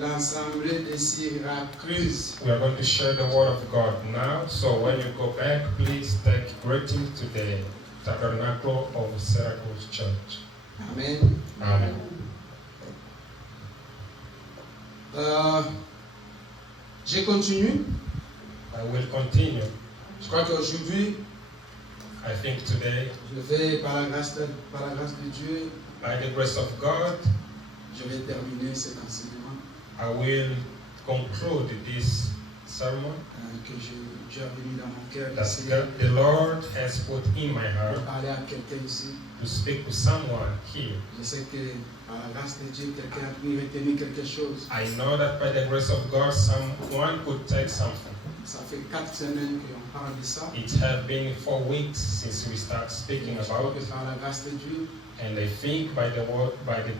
l'Assemblée de Syracuse. We are going to share the word of God now. So when you go back, please take greetings to the Tabernacle of Syracuse Church. Amen. Amen. Je continue. I will continue. Je crois qu'aujourd'hui, I think today, je vais, par la grâce de Dieu, by the grace of God, je vais terminer cet enseignement I will conclude this sermon que j'ai mis dans mon cœur that d'essayer the Lord has put in my de heart parler à quelqu'un ici. to speak to someone here. Je sais que par la grâce de Dieu, quelqu'un a pu retenir quelque chose. I know that by the grace of God, someone could take something. Ça fait 4 semaines qu'on parle de ça. It has been 4 weeks since we start speaking Je crois about que it, par la grâce de Dieu, and I think by the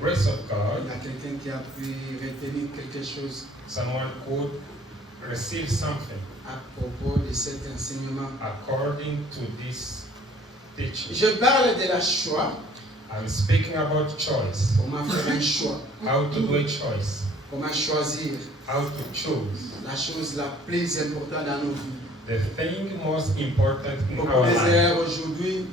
grace of God, il y a quelqu'un qui a pu retenir quelque chose someone could receive something à propos de cet enseignement. according to this teaching. Je parle de la choix, I'm speaking about choice, comment faire un choix, how to do a choice, comment choisir how to choose. la chose la plus importante dans nos vies. The thing most important in Beaucoup our des life. erreurs aujourd'hui,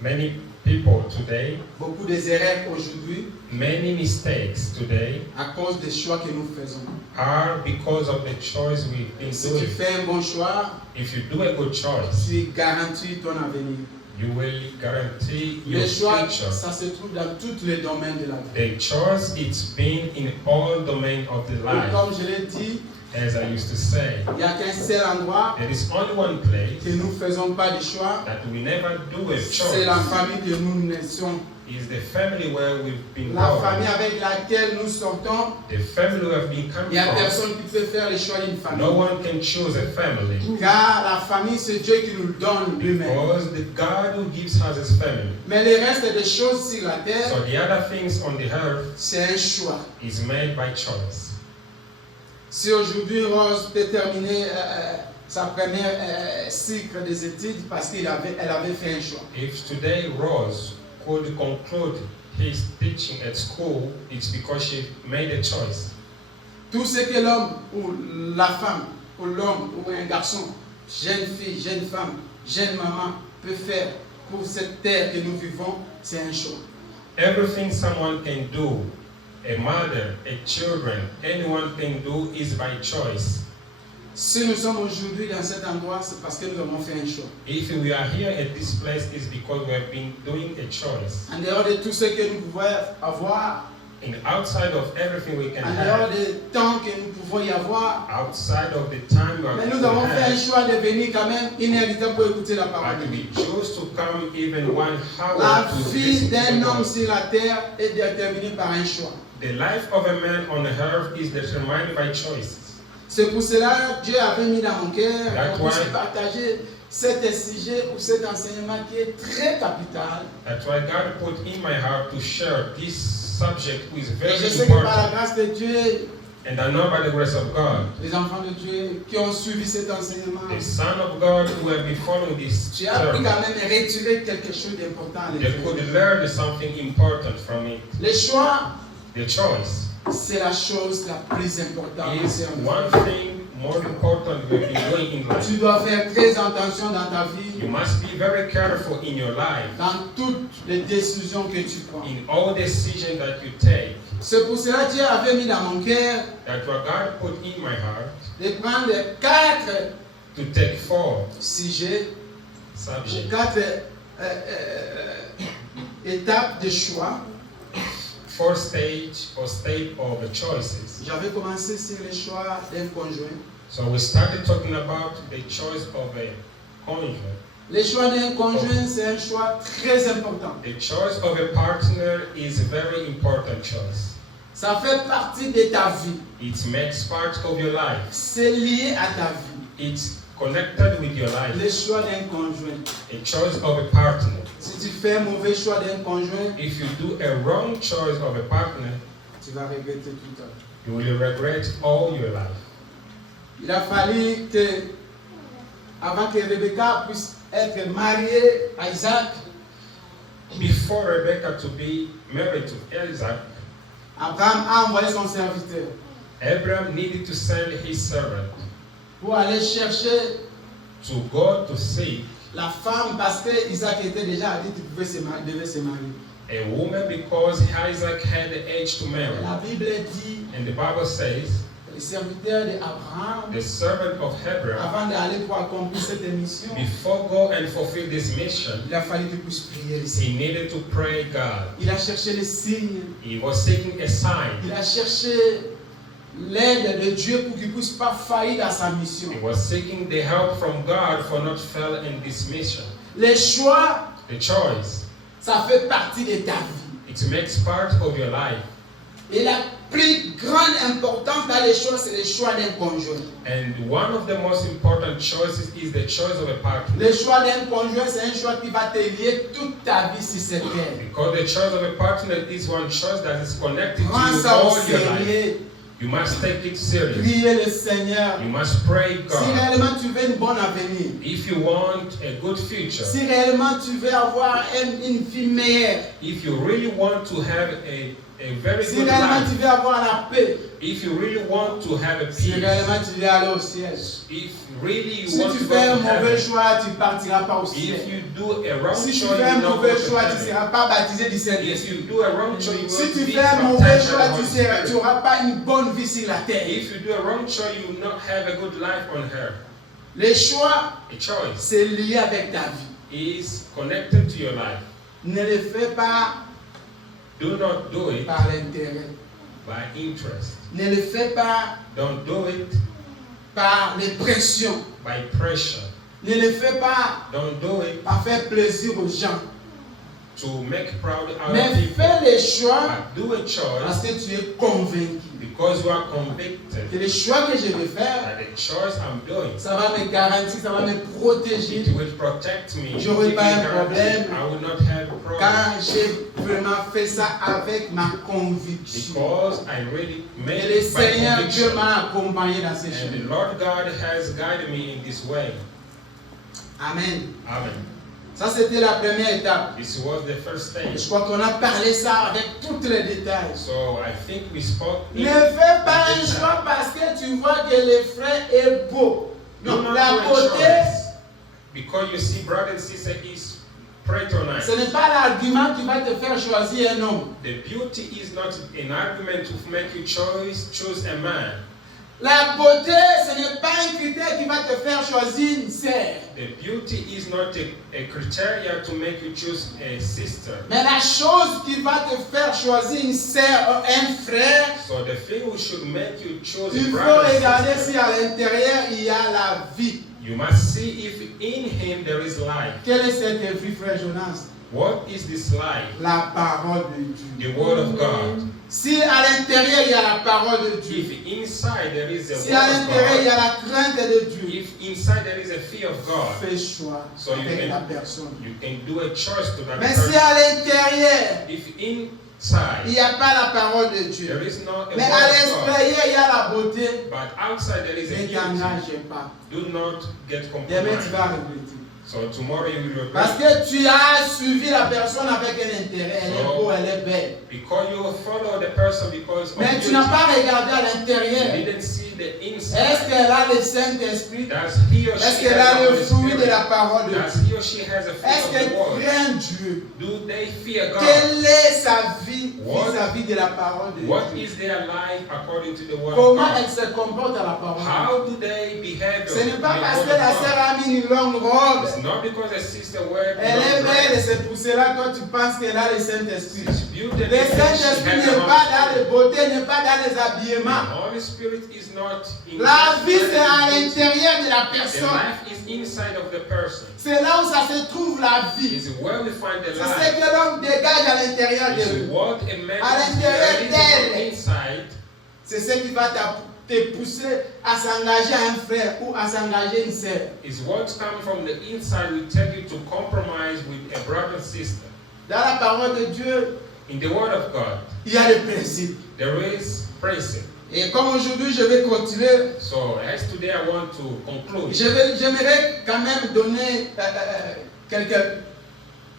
Many people today, beaucoup des erreurs aujourd'hui many mistakes today à cause des choix que nous faisons. are because of the choice we've been Si tu doing. fais un bon choix, If you do a good choice, tu garantis ton avenir. you will guarantee your Le choix, future. ça se trouve dans tous les domaines de la vie. The choice, it's been in all domains of the Et life. comme je l'ai dit, As I used to say, il n'y a qu'un seul endroit there is only one place que nous ne faisons pas de choix. that we never do a C'est la choice. famille que nous naissons. Is the family where we've been La born. famille avec laquelle nous sortons. The family we have been Il coming n'y a from. personne qui peut faire le choix d'une famille. No one can choose a family. Car la famille, c'est Dieu qui nous le donne lui-même. Because the God who gives us his family. Mais le reste des choses sur la terre, So the other things on the earth c'est un choix. is made by choice. Si aujourd'hui Rose peut terminer sa première cycle des études parce qu'elle avait fait un choix. If today Rose could conclude his teaching at school, it's because she made a choice. Tout ce que l'homme ou la femme, ou l'homme ou un garçon, jeune fille, jeune femme, jeune maman peut faire pour cette terre que nous vivons, c'est un choix. Everything someone can do, a mother, a children, anyone can do is by choice. Si nous sommes aujourd'hui dans cet endroit, c'est parce que nous avons fait un choix. If we are here at this place, it's because we have been doing a choice. En dehors de tout ce que nous pouvons avoir, And outside of everything we can en dehors have, du temps que nous pouvons y avoir, outside of the time we are mais going nous to avons fait un have, choix de venir quand même une heure du temps pour écouter la parole de but Dieu. we chose to come even 1 hour La to vie listen to d'un the homme word. sur la terre est déterminée par un choix. The life of a man on earth is determined by choices. C'est pour cela que Dieu avait mis dans mon cœur That's qu'on puisse why- partager cet sujet ou cet enseignement qui est très capital. That's why God put in my heart to share this subject which is Et very je sais que par la important. grâce de Dieu, And I know by the grace of God, les enfants de Dieu qui ont suivi cet enseignement, the Son of God who have been following this tu as pu sermon, quand même retirer quelque chose d'important à they l'intérieur. could learn something important from it. Le choix, The choice c'est la chose la plus importante. is one thing more important we've been doing in life. Tu dois faire très attention dans ta You vie, must be very careful in your life, dans toutes les décisions que tu prends. in all decisions that you take. C'est pour cela que Dieu avait mis dans mon cœur That's what God put in my heart de prendre 4 to take 4 sujets, subjects, 4 étapes de choix. 4 stage or state of the choices. J'avais commencé sur le choix d'un conjoint. So we started talking about the choice of a conjoint. Le choix d'un conjoint, c'est un choix très important. The choice of a partner is a very important choice. Ça fait partie de ta vie. It makes part of your life. C'est lié à ta vie. It's connected with your life. Le choix d'un conjoint. A choice of a partner. Si tu fais un mauvais choix d'un conjoint, If you do a wrong choice of a partner, tu vas regretter tout le temps. you will regret all your life. Il a fallu que, avant que Rebecca puisse être mariée à Isaac, Before Rebecca to be married to Isaac, Abraham a envoyé son serviteur. Abraham needed to send his servant pour aller chercher to go to seek la femme parce que Isaac était déjà dit qu'il devait se marier. a woman because Isaac had the age to marry. La Bible dit, And the Bible says, les serviteurs d'Abraham, the servant of Abraham, avant d'aller pour accomplir cette mission, before go and fulfill this mission, il a fallu qu'il puisse prier le he Seigneur. needed to pray God. Il a cherché les signes, He was seeking a sign. il a cherché l'aide de Dieu pour qu'il ne puisse pas faillir dans sa mission. He was seeking the help from God for not fail in this mission. Les choix, The choice, ça fait partie de ta vie. it makes part of your life. Et la plus grande importance dans les choix, c'est le choix d'un conjoint. And one of the most important choices is the choice of a partner. Le choix d'un conjoint, c'est un choix qui va te lier toute ta vie sur cette terre. Because the choice of a partner is one choice that is connected to Prends you ça au all your life. sérieux. You must take it serious. Priez le Seigneur. You must pray Si God. réellement tu veux un bon avenir, If you want a good future, si réellement tu veux avoir une vie meilleure, if you really want to have a very si good réellement life, tu veux avoir la paix, if you really want to have a si peace, réellement tu veux aller au ciel, if really you si want tu to go fais un to mauvais heaven, choix, tu ne partiras pas au ciel. if you do a wrong Si tu choice, fais un you don't mauvais go to choix, tu ne heaven. seras pas baptisé du If Saint-Esprit. you do a wrong choice, you Si will tu be fais un mauvais baptized by choix, the Holy tu Spirit. n'auras pas une bonne vie sur la terre. If you do a wrong choice, you will not have a good life on earth. Les choix, A choice c'est lié avec ta vie. is connected to your life. Ne le fais pas Do not do it par l'intérêt. by interest. Ne le fais pas Don't do it par les pressions. by pressure. Ne le fais pas Don't do it par faire plaisir aux gens. to make proud other Mais people. fais les choix But do a parce choice que tu es convaincu because you are que convicted les choix que je vais faire, that the choice I'm doing, ça va me garantir, ça va me protéger it will protect me. J'aurai It pas will un guarantee problème. I will not have a problem. quand j'ai vraiment fait ça avec ma conviction. Because I really made Et le it by Seigneur Dieu conviction. m'a accompagné dans ces And the choses. Lord God has guided me in this way. Amen. Amen. Ça, c'était la première étape. This was the first Je stage. crois qu'on a parlé ça avec tous les détails. So I think we spoke Ne fais pas un detail. choix parce que tu vois que le frère est beau. Do Non, not la do a beauté, choice because you see brother and sister is patronized. ce n'est pas l'argument qui va te faire choisir un homme. The beauty is not an argument to make you choose a man. La beauté, ce n'est pas un critère qui va te faire choisir une sœur. The beauty is not a criteria to make you choose a sister. Mais la chose qui va te faire choisir une sœur ou un frère, So the thing which should make you choose il a faut brother and regarder sister, si à l'intérieur il y a la vie. you must see if in him there is life. Quelle est cette vie, frère Jonas? What is this life? La parole de Dieu. The word of God. Si à l'intérieur il y a la parole de Dieu, If inside there is a si à word l'intérieur il y of a la crainte de Dieu, God, if inside there is a fear of God, fais choix So you avec can- la personne. you can do a choice to that Mais si person. à l'intérieur If il inside n'y a pas la parole de there Dieu, is not a mais à word of God, l'extérieur il y a la beauté, but outside there is a ne beauty, t'engage pas. do not get Demain tu compromised. vas regretter. So tomorrow you will Parce regret. que tu as suivi la personne avec un intérêt. Elle est beau, elle est belle. Because you will follow the person because of Mais tu beauty. n'as pas regardé à You l'intérieur. didn't see the Est-ce inside. qu'elle a le Saint-Esprit? Does he or Est-ce she qu'elle has a the le Holy fruit de la Spirit? parole de Does Dieu? he or she has a Est-ce fear of qu'elle the word? craint Dieu? Do they fear God? Quelle est sa vie What? vis-à-vis de la parole de What Dieu? is their life according to the word of Comment God? elle se comporte à la parole de Dieu? How do they behave? Ce n'est pas in the parce word que la of sœur God? a mis une longue robe. It's not because a sister wears Elle est long belle et dress. c'est pour cela que tu penses qu'elle a le Saint-Esprit. It's beauty Le because she Saint-Esprit has the n'est pas dans Holy les Spirit. beautés, n'est pas dans les The habillements. Holy Spirit is not in La vie, the c'est à beauty. l'intérieur de la The personne. life is inside of the person. C'est là où ça se trouve la vie. It's where we find the C'est ce life. que l'homme dégage à l'intérieur de It's lui. what a man À is l'intérieur releasing d'elle. from inside. C'est ce qui va te pousser à s'engager à un frère ou à s'engager une sœur. Is what comes from the inside will tell you to compromise with a brother and sister. Dans la parole de Dieu, In the word of God, il y a des principes. there is principle. Et comme aujourd'hui, je vais continuer, So as today I want to conclude. j'aimerais quand même donner quelques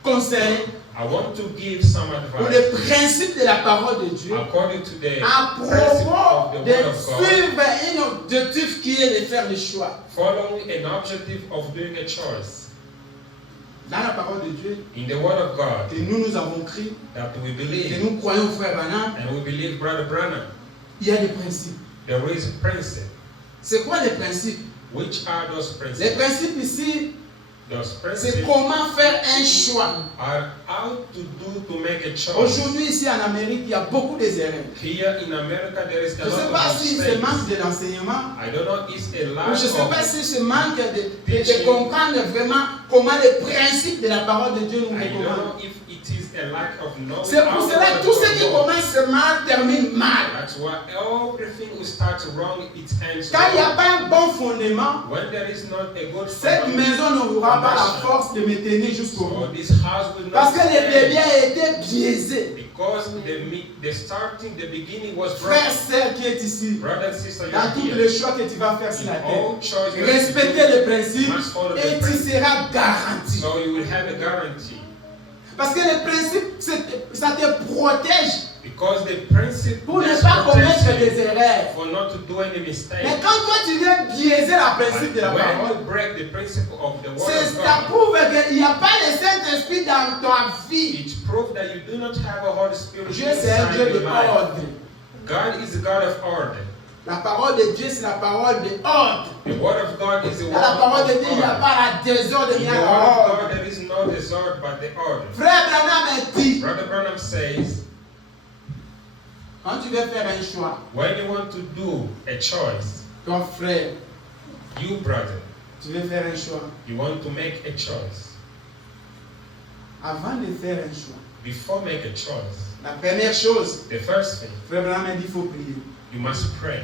conseils I want to give some pour les advice principes de la parole de Dieu according to the à principle propos of the de Word of God, suivre un objectif qui est de faire le choix. following an objective of doing a choice. Dans la parole de Dieu, In the Word of God, que nous avons cru, that we que believe, nous croyons frère Branham, and we believe Brother Branham, il y a des principes. there is a principle. C'est quoi les principes? Which are those Les principles? principes ici, Those c'est principles comment faire un choix. are how to do to make a choice. Aujourd'hui, ici en Amérique, il y a beaucoup de erreurs. Here in America, there is Je a ne sais lot pas of si c'est mistakes. manque de l'enseignement, I don't know, it's a ou lack je ne sais pas of. si c'est manque de comprendre vraiment comment les principes de la parole de Dieu nous I don't recommandent. know if it is a lack of knowledge. C'est pour how cela the que tout Word ce qui of God. commence mal termine mal. That's why everything will start wrong, it ends Quand il n'y a wrong. pas un bon fondement, When there is not a good cette maison n'aura pas la force de me tenir jusqu'au bout. so this house will not Parce que le début stand a été biaisé. because the starting, the beginning was Frère, wrong. sœur qui est ici, Brother and sister, dans tous you're les here. choix que tu vas faire sur la In terre, all choices, respectez les principes you must follow et the tu principles. seras garanti. So you will have a guarantee. Parce que les principes, ça te protège Because the principle pour ne is pas commettre protects you des erreurs. for not to do any mistake. Mais quand toi tu viens biaiser la But principe de la when parole, you break the principle of the word ça of God, prouve qu'il n'y a pas le Saint-Esprit dans ta vie. it proves that you do not have a Holy Spirit Dieu c'est un inside Dieu your de life. ordre. God is a God of order. La parole de Dieu c'est la parole de ordre. The word of God is the word Dans la parole of de Dieu, il n'y a order. pas la désordre, In il y the a word la of ordre. God, there is no disorder but the order. Frère Branham dit, Brother Branham says, quand tu veux faire un choix, when you want to do a choice, ton frère, you brother, tu veux faire un choix. you want to make a choice. Avant de faire un choix, Before make a choice, la première chose, the first thing, frère Branham dit, il faut prier. you must pray.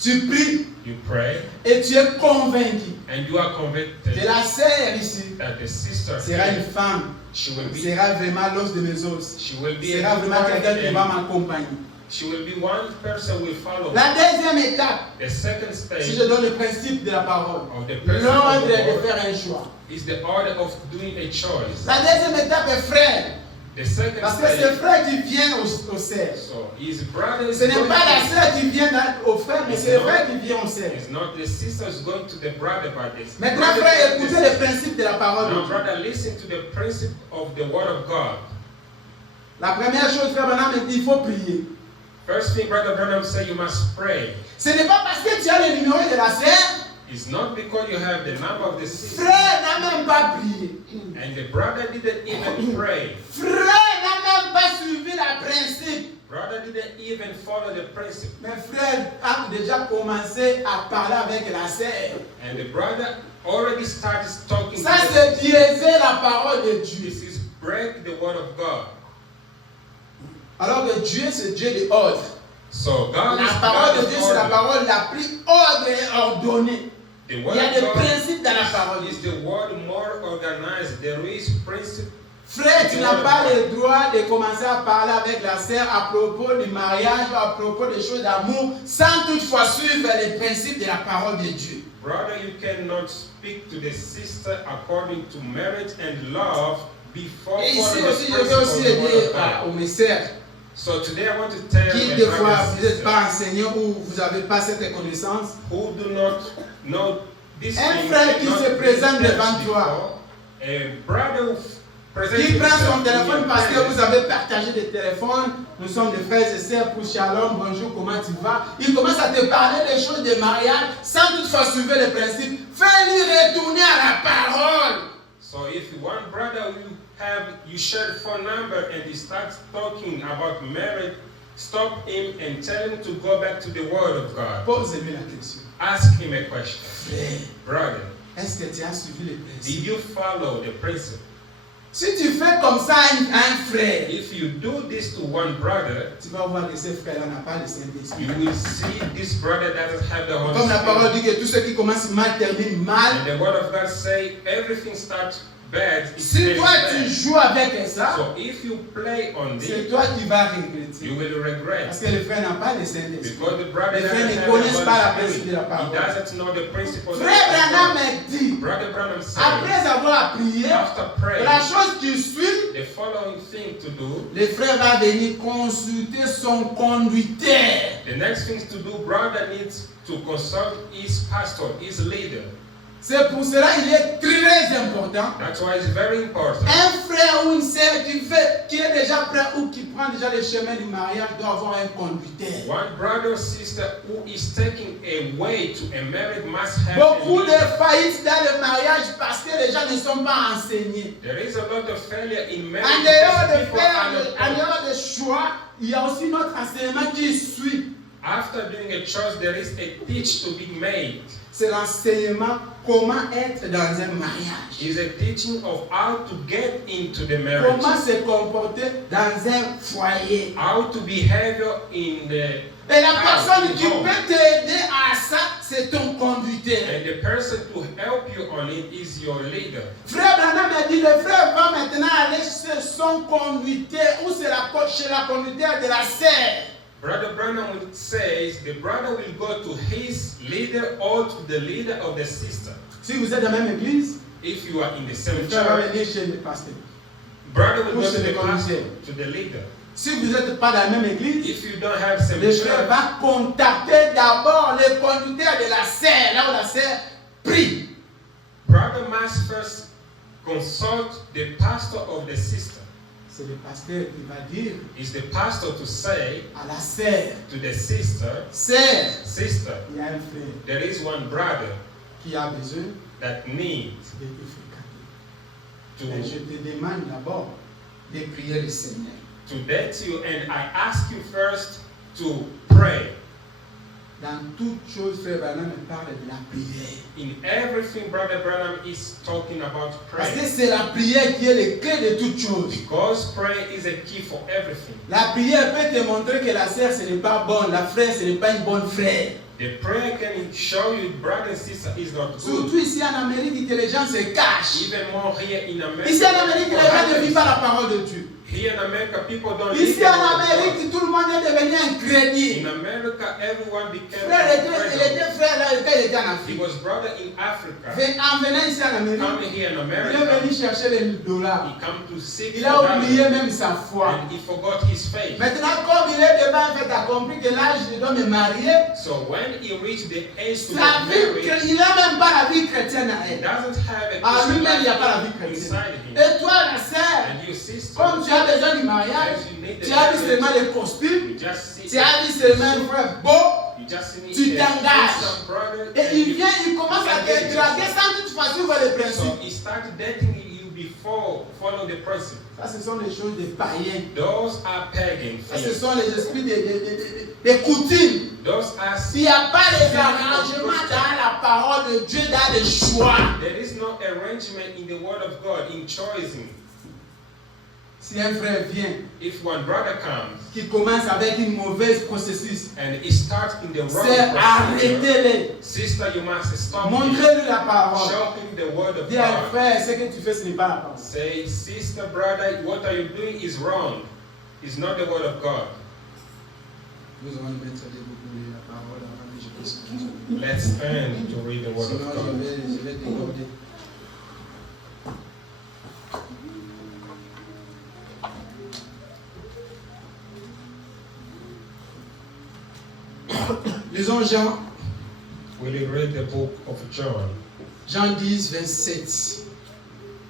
Tu pries You pray et tu es convaincu and you are convicted que la sœur ici that the sister sera une femme, she will be sera vraiment l'os de mes os, she will be sera a good vraiment quelqu'un qui va wife and m'accompagner. she will be one person will follow. La deuxième étape, The second si stage je donne le principe de la parole, of the principle l'ordre of the de word faire un choix. is the order of doing a choice. La deuxième étape est frère, The second parce que c'est stage, frère qui vient au cerf. so his brother is Ce n'est going pas la to, sœur qui vient au frère, mais c'est le frère qui vient au cerf. it's not the sister is going to the brother, but it's Maintenant, brother frère, to the écoutez le sister. principe de la parole de Now, Dieu. brother, listen to the principle of the word of God. La première chose, frère Branham dit, il faut prier. First thing, brother Branham said, you must pray. Ce n'est pas parce que tu as le numéro de la sœur, It's not because you have the number of the sister. frère n'a même pas prié. And the brother didn't even pray. Frère n'a même pas suivi le principe. Brother didn't even follow the principle. Mais frère a déjà commencé à parler avec la sœur. And the brother already started talking Ça, to the c'est sister. biaiser la parole de Dieu. This is break the word of God. Alors que Dieu, c'est Dieu de ordre. So God is La parole God de Dieu, of c'est la order. parole la plus ordre et ordonnée. The Il word y a of des God principes dans la parole. is the word more organized. There is principle. Frère, tu n'as pas le droit de commencer à parler avec la sœur à propos du mariage ou à propos des choses d'amour sans toutefois suivre les principes de la parole de Dieu. Brother, you cannot speak to the sister according to marriage and love before Et ici following the aussi, je veux aussi principle of the word aider of God. aux messères So today I want to tell qui, my des fois, brothers and vous n'êtes sisters pas enseignants ou vous n'avez pas cette connaissance. who do not know this Un thing, frère qui not se présente been devant touched toi, before, a brother who presents qui prend son himself téléphone in parce que your vous avez partagé des téléphones. Nous sommes des frères et sœurs pour Shalom, bonjour, comment tu vas? Il commence à te parler des choses de mariage sans toutefois suivre les principes. Fais-lui retourner à la parole. So if one brother you share the phone number and he starts talking about marriage, stop him and tell him to go back to the word of God. Pose-lui la question. Ask him a question. Frère, Brother, est-ce que tu as suivi les principes? did you follow the principle? Si tu fais comme ça à un frère, If you do this to one brother, tu vas voir que ce frère-là n'a pas le Saint-Esprit. you will see this brother doesn't have the Holy Comme la parole Spirit. dit que tout ce qui commence mal termine mal. And the word of God say everything starts bad. It Si stays toi tu bad. joues avec ça, So if you play on c'est this, toi qui vas regretter. you will regret. Parce que le frère n'a pas le Saint-Esprit. Because the brother Les frères doesn't ne have the connaissent pas la Holy principe de la Spirit. He parole. doesn't know the principle of the Frère Branham God. me dit, Brother Branham said, après avoir prié, after praying, la chose qui suit, the following thing to do. le frère va venir consulter son conducteur. The next thing to do, brother needs to consult his pastor, his leader. C'est pour cela qu'il est très important. That's why it's very important. Un frère ou une sœur qui est déjà prêt ou qui prend déjà le chemin du mariage doit avoir un conducteur. One brother or sister who is taking a way to a marriage must have a Beaucoup de leader. faillites dans le mariage parce que les gens ne sont pas enseignés. There is a lot of failure in marriage. En dehors because de people faire, are en not taught. dehors de choix, il y a aussi notre enseignement qui suit. After doing a choice, there is a teach to be made. C'est l'enseignement comment être dans un mariage. It's a teaching of how to get into the marriage. Comment se comporter dans un foyer. How to behave in the Et la house, personne in qui home. peut t'aider à ça, c'est ton conducteur. And the person to help you on it is your leader. Frère Branham a dit, le frère va maintenant aller chez son conducteur ou chez la conducteur de la sœur. Brother Branham says the brother will go to his leader or to the leader of the sister. Si vous êtes dans la même église, If you are in the le same frère va church, venir chez le pasteur. brother will Ou go chez to le the pastor, conducteur. to the leader. Si vous n'êtes pas dans la même église, If you don't have same le frère church, va contacter d'abord le conducteur de la sœur, là où la sœur prie. brother must first consult the pastor of the sister. C'est le pasteur qui va dire It's the pastor to say à la sœur, to the sister, sœur, sister, il y a un frère there is one brother qui a besoin that needs de te fréquenter. Mais je to te demande d'abord de prier le Seigneur. date you, and I ask you first to pray. Dans toute chose, frère Branham parle de la prière. In everything, Brother Branham is talking about Parce que prayer. c'est la prière qui est le clé de toute chose. Because prayer is a key for everything. La prière peut te montrer que la sœur ce n'est pas bonne, la frère ce n'est pas une bonne frère. The prayer can show you brother and sister is not Surtout good. ici en Amérique, que les gens se cachent. Even more here in America. Ici en Amérique, les gens ne vivent pas la parole de Dieu. Here in America, people don't Ici live the en word of God. Amérique, tout le monde est devenu un crédit. In America, everyone became Frère, a il president. était frère là quand il était en He Afrique. was brother in Africa. En venant ici en Amérique, Coming here in il est America, venu chercher les dollars. he come to seek Il for a oublié dollars, même sa foi. and he forgot his faith. Maintenant, comme il est devant, en fait, a compris que là, je dois me marier. So when he reached the age to Sa get vie, married, il n'a même pas la vie chrétienne à he elle. doesn't have a À Christian lui-même, il n'y a pas la vie life chrétienne. inside him. Et toi, la sœur, And you sister, comme tu as besoin du mariage, as you need the tu as vu marriage, seulement les costumes, you just see, tu as vu seulement un frère beau, you just need tu a t'engages. handsome brother, et and il you- vient, il commence à te draguer sans toutefois suivre les So principes. he started dating you before follow the principle. Ça, ce sont les choses des païens. Those are pagan Ça, ce things. sont les esprits des coutumes. Those are S'il n'y a pas les arrangements dans la parole de Dieu, dans les choix. There is no arrangement in the word of God in choosing. Si un frère vient, If one brother comes qui commence avec une mauvaise processus, and he starts in the wrong c'est procedure, arrêtez-les. sister, you must stop him. Montrez-lui la parole. Show him the word of Dis à un God. frère, ce que tu fais, ce n'est pas la parole. Say, sister, brother, what are you doing is wrong. It's not the word of God. Nous allons nous mettre debout pour lire la parole avant que je puisse continuer. Let's stand to read the word Sinon, of God. je vais déborder. Lisons Jean, Will you read the book of John? Jean 10, 27.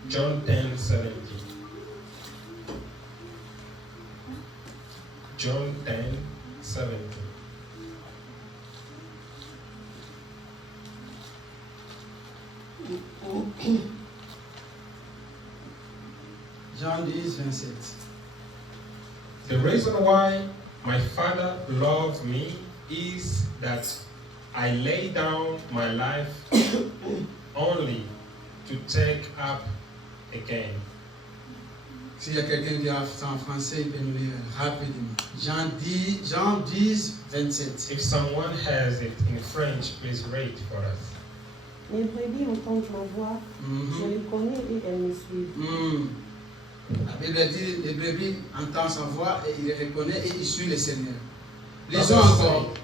John 10:17. John 10:17. Jean 10, 27. The reason why my Father loved me is that I lay down my life only to take up again. S'il y a quelqu'un qui a ça en français, il peut nous lire rapidement. Jean 10, 27. If someone has it in French, please read for us. Mes brebis entendent ma voix, je les connais et elles me suivent. La Bible dit, les brebis entendent sa voix et il les reconnaît et il suit le Seigneur. Lisons encore.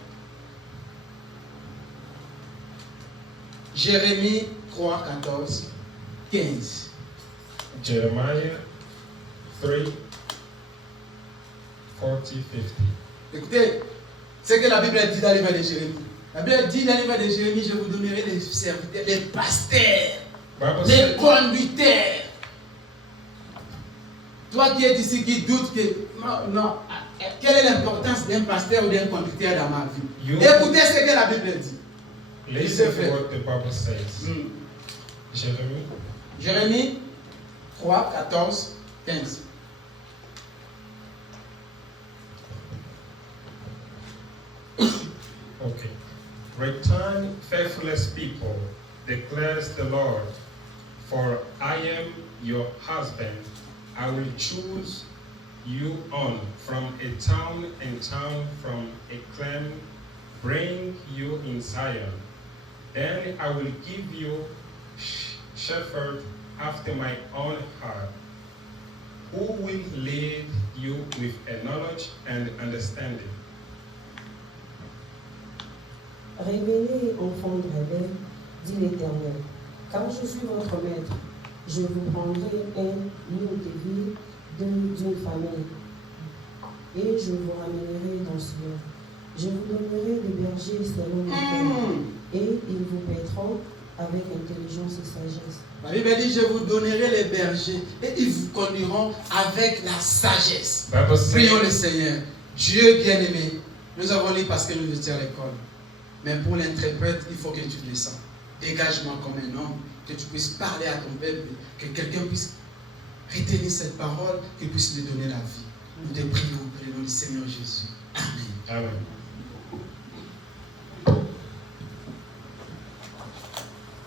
Jérémie 3, 14, 15. Jeremiah 3, 40, 50. Écoutez, c'est que la Bible dit dans le livre de Jérémie. La Bible dit dans le livre de Jérémie, je vous donnerai les serviteurs, les pasteurs, les conducteurs. Toi qui es ici, qui doute que, non, quelle est l'importance d'un pasteur ou d'un conducteur dans ma vie? Écoutez ce que la Bible dit. Listen to what the Bible says. Jérémie 3, 14, 15. Okay. Return, faithless people, declares the Lord, for I am your husband. I will choose you on from a town and town, from a clan, bring you in Zion. Then I will give you shepherd after my own heart, who will lead you with a knowledge and understanding. Révélez, enfants de rebelles, dit l'Éternel, car je suis votre maître. Je vous prendrai un lion de vie d'une famille, et je vous ramènerai dans Sion. Je vous donnerai des bergers selon mon cœur, et ils vous paîtront avec intelligence et sagesse. La Bible dit, je vous donnerai les bergers, et ils vous conduiront avec la sagesse. Prions le Seigneur. Dieu bien-aimé, nous avons lu parce que nous étions à l'école. Mais pour l'interprète, il faut que tu descends. Dégage-moi comme un homme, que tu puisses parler à ton peuple, que quelqu'un puisse retenir cette parole, qu'il puisse lui donner la vie. Nous te prions pour le nom du Seigneur Jésus. Amen. Amen.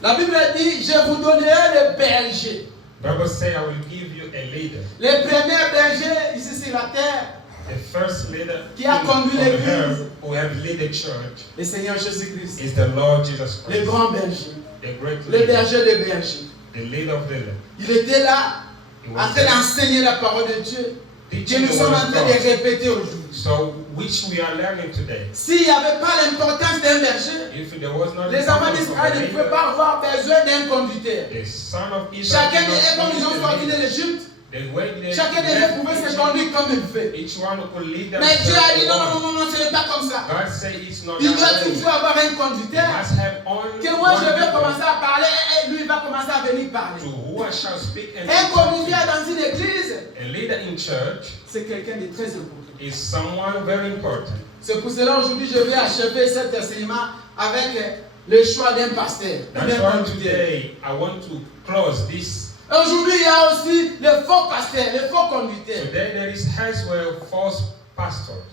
La Bible dit, je vous donnerai les bergers. Bible says, I will give you a leader. Les premiers bergers ici sur la terre, The first leader qui a conduit l'église, who have led the church, le Seigneur Jésus-Christ, is the Lord Jesus les Christ, grands bergers, the great les leader, bergers des bergers. the leader of the leader. Il était là, He en was train d'enseigner la parole de Dieu, que teaching nous the sommes word en of train de God. répéter aujourd'hui. So, which we are learning today. S'il n'y avait pas l'importance d'un berger, If there was not les enfants the d'Israël ne pouvaient pas avoir besoin d'un conducteur. the son of Israel, Chacun d'eux, comme ils ont sorti de l'Égypte, the way they chacun d'eux pouvait se conduire comme il veut. each one could lead them. Mais Dieu a dit non, non, non, non, ce n'est pas comme ça. God say it's not Il doit that way. toujours avoir un You conducteur. must have only Que moi je vais one commencer à parler et lui il va commencer à venir parler. to who I shall speak and Un conducteur dans une église, a leader in church c'est quelqu'un de très important. is someone very important. C'est pour cela aujourd'hui je vais achever cet enseignement avec le choix d'un pasteur. That's d'un why conducteur. today I want to close this. Aujourd'hui il y a aussi les faux pasteurs, les faux conducteurs. Today there is as well false pastors.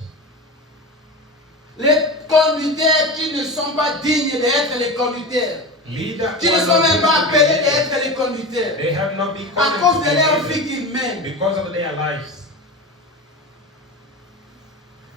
Les conducteurs qui ne sont pas dignes d'être les conducteurs. Leaders Qui who ne are sont not même pas fit to be appelés leaders. d'être les conducteurs. They have not been À called cause to de be leur leaders vie qu'ils mènent. because of their lives.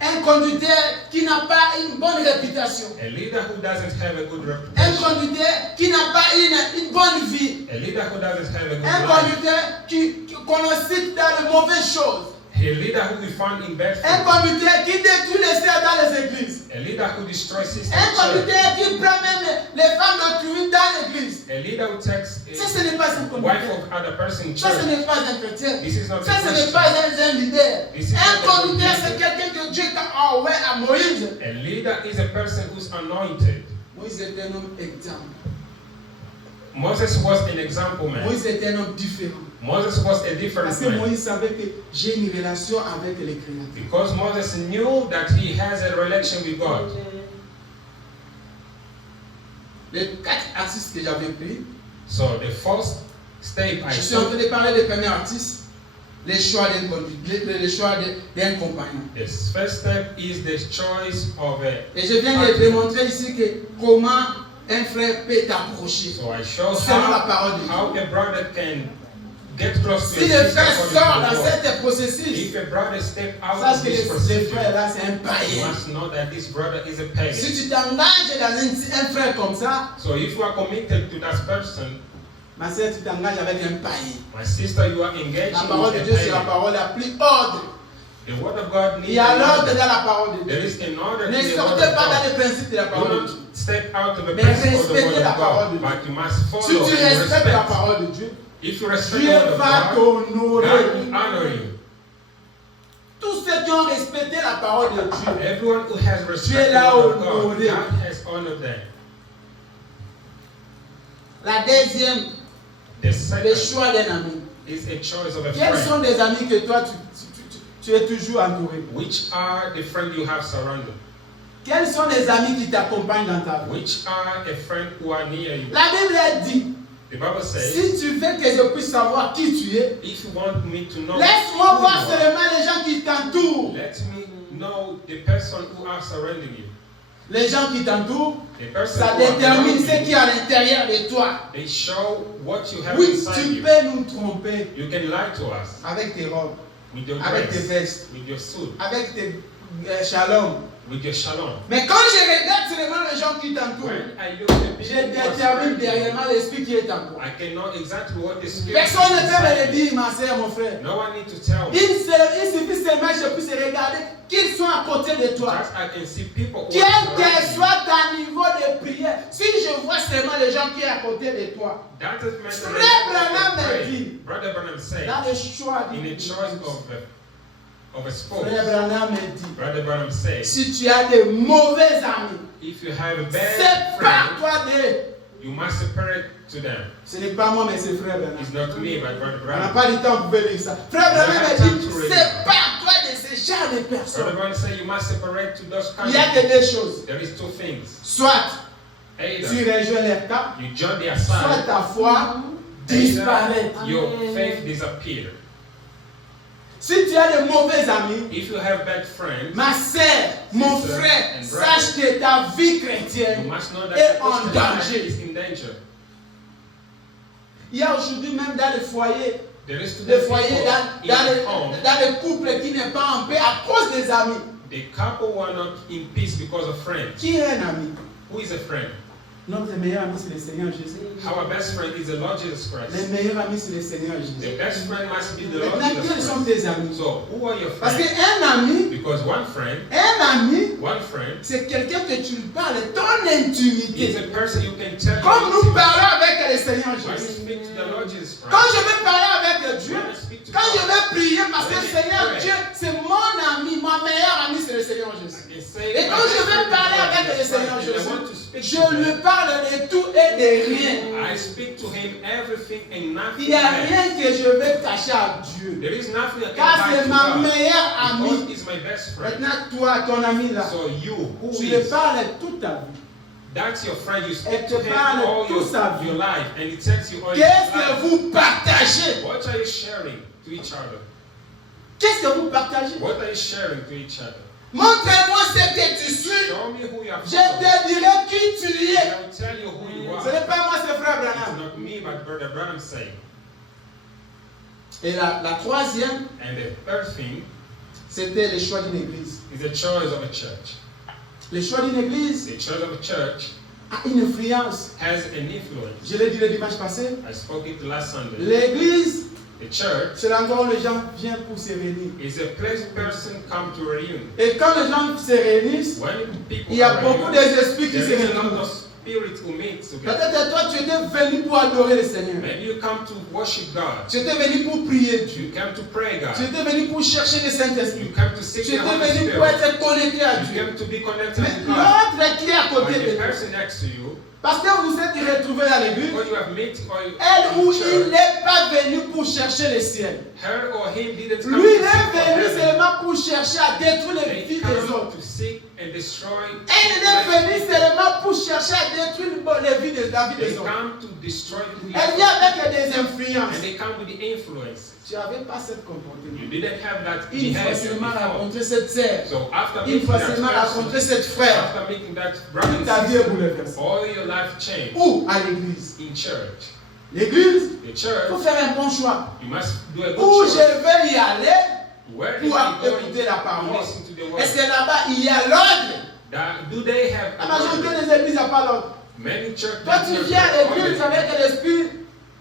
Un conducteur qui n'a pas une bonne réputation. A leader who doesn't have a good Un reputation. conducteur qui n'a pas une bonne vie. A leader who doesn't have a good Un life. conducteur qu'on le cite dans de mauvaises choses. A leader who we found in bad Un faith. conducteur qui détruit les sœurs dans les églises. A leader who destroys sisters. Un conducteur qui prend même les femmes d'autrui dans l'église. A leader who takes Ça, ce n'est pas un a wife conducteur. of other person in Ça, ce church. n'est pas un chrétien. This is not Ça, a ce n'est Christian. pas un leader. This is Un not a conducteur, leader. c'est quelqu'un que Dieu a envoyé à Moïse. A leader is a person who's anointed. Moïse était un homme exemple. Moses was an example man. Moïse était un homme différent. Moses was a Parce different que man. Moïse savait que j'ai une relation avec les créateurs. Because Moses knew that he has a relation with God. Les 4 artistes que j'avais pris, So the first step I je suis en took, train de parler des premiers artistes, les choix d'un conducteur, les choix d'un compagnon. the first step is the choice of a. Et je viens de démontrer ici que comment un frère peut t'approcher. So I show Selon la parole de Dieu. how a brother can get close to Si his le sister frère according sort to dans the word. cet processus, If a brother step out sache of que this les procedure, frères là c'est un you païen. must know that this brother is a pagan. Si tu t'engages dans un frère comme ça, So if you are committed to that person, ma soeur, tu t'engages avec un païen. my sister, you are engaged La parole de with Dieu, a c'est la pagan. parole la plus ordre. The word of God Il needs y a an l'ordre order. dans la parole de There Dieu. is an order to Ne the word sortez of pas dans God. les principes de la parole de Do Dieu. not step out of the Mais principle of the respectez word la of parole de God, Dieu. but you must follow Si tu and respectes la respect. parole de Dieu, If you respect Dieu the word of va God, God t'honorer. will honor you. Tous ceux qui ont respecté la parole de Dieu, Everyone who has Dieu respected the l'a word of God, honoré. God has honored them. La deuxième, The le second choix d'un ami. is a choice of a Quels friend. sont des amis que toi tu es toujours entouré? Which are the friends you have surrounded? Quels sont les amis qui t'accompagnent dans ta vie? Which are a friend who are near you? La Bible a dit, The Bible says, si tu veux que je puisse savoir qui tu es, if you want me to know laisse-moi who voir you are, seulement les gens qui t'entourent. let me know the person who are surrounding you. Les gens qui t'entourent, The person ça who are détermine around ce qui est you, à l'intérieur de toi. they show what you have Oui, inside tu you. peux nous tromper You can lie to us avec tes robes, with your avec tes dress, vestes, with your suit, avec tes shalom. with your shalom. Mais quand je regarde seulement les gens qui t'entourent, When I look at the je people who are détermine surrounding you, derrière l'esprit qui est en toi. I can know exactly what the spirit Personne ne is peut me le inside you. dire, ma soeur, mon frère. No one need to tell me. Il suffit seulement que je puisse regarder qu'ils sont à côté de toi. Just I can see people who Quel are que surrounding you. soit ton niveau de prière, si je vois seulement les gens qui sont à côté de toi, That doesn't matter. Frère Branham me Pray. dit, Brother Branham said, dans le choix in a choice of a spouse, Frère Branham me dit, Brother Branham said, si tu as de mauvais amis, if you have a bad friend, sépare-toi d'eux. you must separate to them. Ce n'est pas moi, mais c'est Frère Branham. It's not me, but Brother On n'a Branham. pas le temps pour lire ça. Frère Branham me dit, sépare-toi de ce genre de Brother personnes. Branham said you must separate to those Il kinds n'y a of que people. deux choses. There is two things. Soit Either tu rejoins leur cas, you join their soit side, ta foi disparaît. either your faith disappear. Si tu as de mauvais amis, If you have bad friends, ma sœur, mon Sister frère, and sache que ta vie you chrétienne must know est that en your Christian life danger. is in danger. Il y a aujourd'hui même dans les foyers, There is today des foyers people in home, dans les couples qui n'est pas en paix à cause des amis. the couple who are not in peace because of friends. Qui est un ami? Who is a friend? Notre meilleur ami, c'est le Seigneur Jésus. Our best friend is the Lord Jesus Le Christ. meilleur ami, c'est le Seigneur Jésus. The best friend must be the Lord Maintenant, quels Jesus sont Christ. tes amis? So, who are your Parce friends? qu'un ami, Because one friend, c'est quelqu'un que tu lui parles, ton is intimité. a person you can tell. Comme nous parlons avec le Seigneur When you Jésus. speak to the Lord Jesus Quand Christ, je vais parler avec Dieu, when you speak to quand je God, vais prier, parce que When le you Seigneur pray. Dieu, c'est mon ami, mon meilleur ami, c'est le Seigneur Jésus. I can say, Et quand my je best vais friend is parler Lord avec le Jesus Seigneur Christ, and I want to Jésus, speak je to lui him. parle de tout et de rien. I speak to him everything and nothing Il n'y a less. rien que je vais cacher à Dieu. There is nothing I Car can c'est hide to ma God. meilleure Because amie. he's my best friend. Maintenant, toi, ton ami là, So you, who tu lui is, parles toute ta vie. that's your friend. You Elle speak te to him parle all toute sa vie. your life, and he tells you all your Qu'est-ce que life. vous partagez? What are you sharing to each other? Qu'est-ce que vous partagez? What are you sharing to each other? Montre-moi ce que tu suis. Show me who you are. Je te dirai qui tu es. I will tell you who you Ce are. n'est pas moi, c'est Frère It's Branham. not me, but Brother Branham saying. Et la troisième, And the third thing c'était le choix d'une église. is the choice of a church. Le choix d'une église The choice of a church a une influence. has an influence. Je l'ai dit le dimanche passé. I spoke it last Sunday. L'église, The church c'est l'endroit où les gens viennent pour se réunir. is a place person come to reunion. Et quand les gens se réunissent, When people il y a are beaucoup reunited, d'esprits qui se there is a lot réunissent. of spirits who meet together. Peut-être toi, tu étais venu pour adorer le Seigneur. Maybe you come to worship God. Tu étais venu pour prier Dieu. You come to pray Tu God. étais venu pour chercher le Saint-Esprit. You come to seek Tu the étais Holy venu pour Spirit. être connecté à You Dieu. come to be connected Mais to God. l'autre qui est à But côté de the toi, person next to you, parce que vous êtes retrouvés à l'église, because you have met elle ou in il church, n'est pas venu pour chercher le ciel. her or him didn't come Lui, il to est seek for venu heaven. seulement pour chercher à détruire les They vies des come autres. to seek and destroy. Elle est venue seulement pour chercher à détruire la vie des They autres. come to destroy the Elle vient avec des and influences. they come with the influence. Tu n'avais pas cette comportement. You didn't have that Une fois behavior seulement before. rencontrer cette sœur, So after une meeting fois that seulement person, rencontrer cette frère, after meeting that brother toute ta and vie est sister, bouleversée. all your life changed. Ou à l'église. In church. L'église, The il church, faut faire un bon choix. you must do a Où good je choice. vais y aller Where do pour you écouter la go parole. to listen to the word? Est-ce que là-bas, il y a l'ordre? Do they have La a majorité word? des églises n'ont pas l'ordre. Many churches Toi, tu viens à l'église avec l'esprit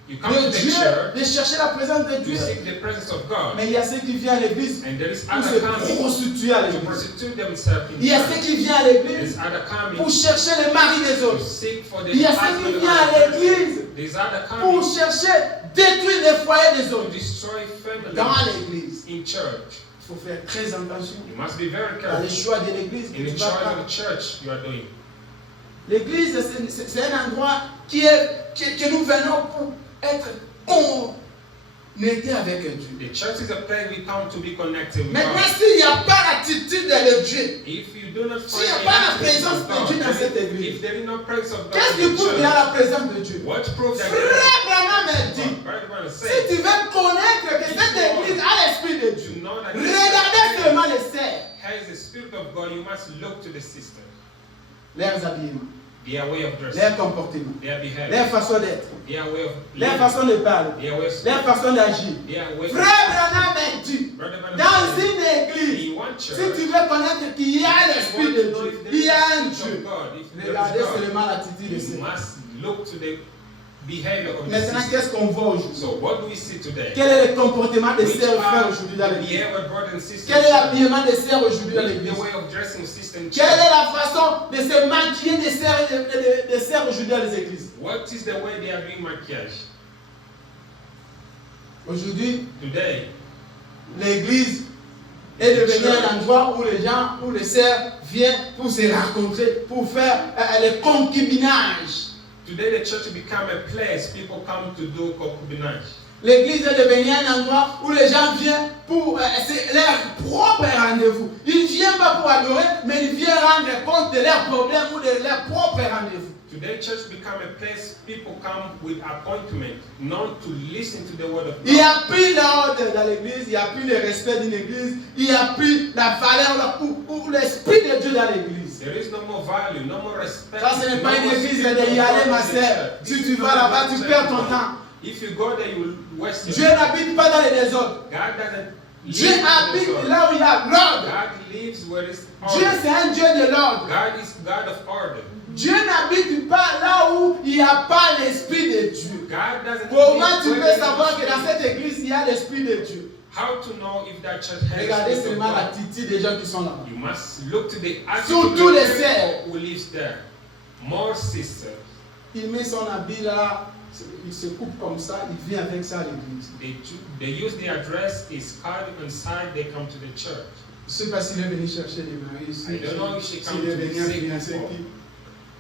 You come to de the Dieu, church de chercher la présence de to Dieu. seek the presence of God. Mais il y a ceux qui viennent à l'église And there is pour other se coming prostituer à to l'église. prostitute themselves Il y in a ceux church. qui viennent à There l'église is other pour coming chercher le mari des to autres. seek for the Il y a ceux husband qui of viennent à others. l'église There is other pour coming chercher détruire les foyers des to autres. destroy Dans families l'église, in church. il faut faire très attention You must be very dans les careful choix de l'église. in the Tu vas choice pas- of the church you are doing. L'église, c'est un endroit que nous venons pour être connectés avec Dieu. The church is a place we come to be connected with Maintenant, God. s'il n'y a pas l'attitude de Dieu, If you do not S'il n'y a find pas la the présence presence of de Dieu dans God, cette église, if there is no presence of God qu'est-ce in qui the prouve qu'il y a church, la présence de Dieu? what proof that Frère Branham a dit, God si said, tu veux connaître que cette église a l'esprit de Dieu, to know that regardez seulement les sœurs, has the spirit of God, you must look to the sister. leurs habillements, Their way of dressing, leur comportement, their behavior, leur façon d'être, their way of leur living, façon de parler, their way of leur façon d'agir. their way Frère Branham a dit, Brother Branham dans said, une église, in one si church, tu veux connaître qu'il y a l'esprit de know Dieu, if there il is y a the un spirit Dieu. of God, if there Regardez is God, seulement l'attitude de you ces. must look to the behavior of the Maintenant, sister. qu'est-ce qu'on voit aujourd'hui? So what do we see today? Quel est le comportement des Which sœurs et frères are aujourd'hui dans the l'église? behavior of brothers and sisters? Quel est l'habillement des sœurs aujourd'hui dans Which is l'église? the way of dressing sister in Quelle church? est la façon de se maquiller des sœurs aujourd'hui dans les églises? What is the way they are doing maquillage? Aujourd'hui, Today, l'église est devenue un endroit où les gens, où les sœurs viennent pour se rencontrer, pour faire le concubinage. today the church become a place people come to do concubinage. L'église est devenue un endroit où les gens viennent pour c'est leur propre rendez-vous. Ils ne viennent pas pour adorer, mais ils viennent rendre compte de leurs problèmes ou de leur propre rendez-vous. Today church become a place people come with appointment, not to listen to the word of Il n'y God. a plus l'ordre dans l'église, il n'y a plus le respect d'une église, il n'y a plus la valeur ou l'esprit de Dieu dans l'église. There is no more value, no more respect. Ça, ce n'est pas no une more église spirit de of y aller, God ma in the sœur. church. Si This tu is vas not là-bas, a tu church. perds ton temps. If you go there, you will waste your Dieu time. n'habite pas dans les désordres. God doesn't Dieu live in habite disorder. là où il y a l'ordre. God lives where there is Dieu, order. c'est un Dieu de l'ordre. God is God of order. Dieu n'habite pas là où il n'y a pas l'esprit de Dieu. God doesn't Comment tu live peux where there savoir is que dans spirit. cette église, il y a l'esprit de Dieu? How to know if that church has Regardez the spirit of seulement God? l'attitude des gens qui sont là-bas. You must look to the attitude Surtout of les the sœurs. people who lives there. More sisters. Il met son habit là, il se coupe comme ça, il vient avec ça à l'église. They use their dress, is cut inside, they come to the church. Je ne sais pas s'il est venu chercher des maris ici, I don't know if she come s'il est to venu seek financer for qui.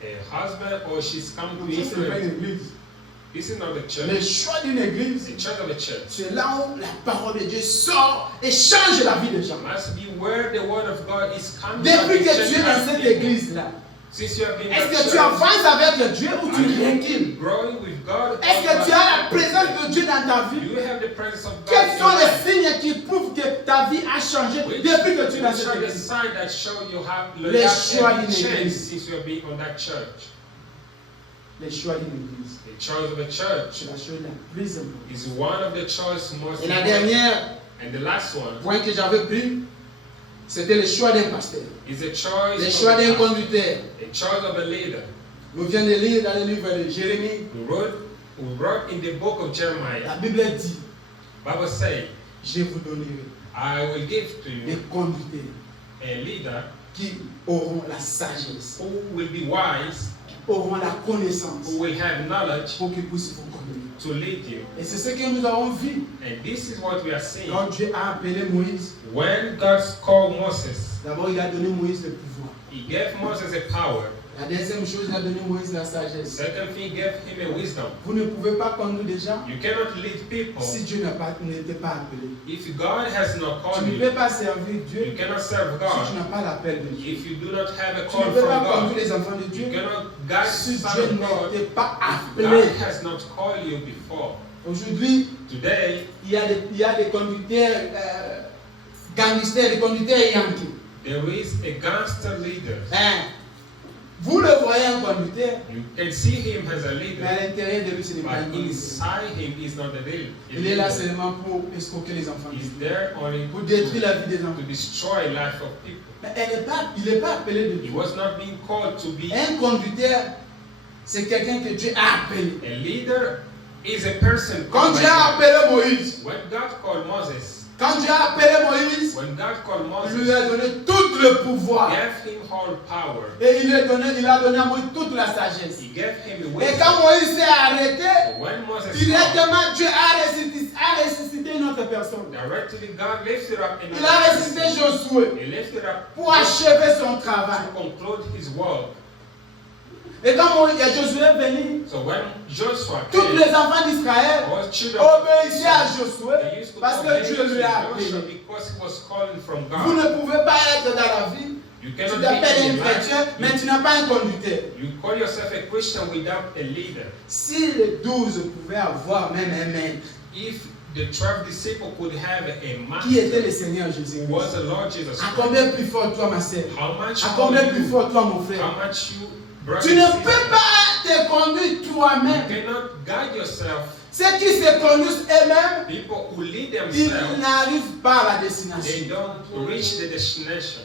a husband or she's come to Donc ça, ce n'est pas une influence. église. This is not the Le church. choix d'une église, The church of a church. c'est là où la parole de Dieu sort et change la vie des gens. Must be where the word of God is coming. Depuis from, que it tu es dans changes cette people. église-là, Since you have been in est-ce that que tu church, avances avec Dieu ou tu are you recules? growing with God? Est-ce que tu as la présence de Dieu dans ta Do vie? you have the presence of God? Quels in sont your les life? signes qui prouvent que ta vie a changé Which depuis que tu es dans which cette are the église? signs that show you have Les choix every d'une change église. since you have been on that church? Les choix d'une église, The choice of a church c'est la chose la plus importante. is one of the choice most Et la important. dernière And the last one point que j'avais pris, c'était le choix d'un pasteur, is the choice le of choix a d'un pastor, conducteur. the choice of a leader. Nous venons de lire dans le livre de Jérémie, We wrote in the book of Jeremiah, la Bible dit, Bible say, je vous donnerai I will give to des you conducteurs a leader qui auront la sagesse, who will be wise, qui auront la connaissance who will have knowledge pour qu'ils puissent vous conduire. to lead you. Et c'est ce que nous avons vu And this is what we are seeing. quand Dieu a appelé Moïse. When God called Moses, D'abord, il a donné Moïse le pouvoir. he gave Moses a power. La deuxième chose, il a donné Moïse la sagesse. Second thing, he gave him a wisdom. Vous ne pouvez pas conduire des gens You cannot lead people si Dieu n'était pas appelé. if God has not Tu called ne you. peux pas servir You Dieu cannot serve si tu God n'as pas l'appel de Dieu. if you do not have a Tu call ne peux from pas God. conduire les enfants de You Dieu cannot guide si the son Dieu of God n'était pas if appelé. God has not called you before. Aujourd'hui, Today, il y a des conducteurs gangsters, des conducteurs yankees. there is a gangster leader. Hein? Vous le voyez un conducteur, You can see him as a mais leader, à l'intérieur de lui, ce n'est pas un but conducteur. inside him is not a leader. Il est là seulement pour escroquer les enfants. He's there only Pour détruire la vie des to enfants. destroy life of people. Mais il n'est pas appelé de He Dieu. was not being called to be Un conducteur, c'est quelqu'un que Dieu a appelé. a leader. is a person Quand called Dieu by a God. appelé Moïse, When God called Moses, quand Dieu a appelé Moïse, when God called il lui Moses, a donné tout le pouvoir. gave him all power. Et il a donné à Moïse toute la sagesse. He gave him the Et wisdom. quand Moïse s'est arrêté, So when Moses saw, directement Dieu a ressuscité une autre personne. directly God lifted up Il another a ressuscité person. Josué He lifted up pour achever son travail. to conclude his work. Et quand Josué est venu, So when Joshua tous came, les enfants d'Israël all children obéissaient à they Josué used to parce obey que Dieu lui a Joshua appelé. because he was calling from Vous God. ne pouvez pas être dans la vie. You Tu cannot t'appelles be un in chrétien, life. mais tu n'as pas un conducteur. You call yourself a Christian without a leader. Si les 12 pouvaient avoir même un maître, If the 12 disciples could have a qui était le master, Seigneur Jésus? was the Lord Jesus À Christ. combien plus fort toi, ma sœur? How much À more combien plus you, fort toi, mon frère? how much you, brother Tu ne and peux sister, pas te conduire you toi-même. cannot guide yourself. Ceux qui se conduisent eux-mêmes, People who lead ils themselves, n'arrivent pas à la they destination. don't reach the destination.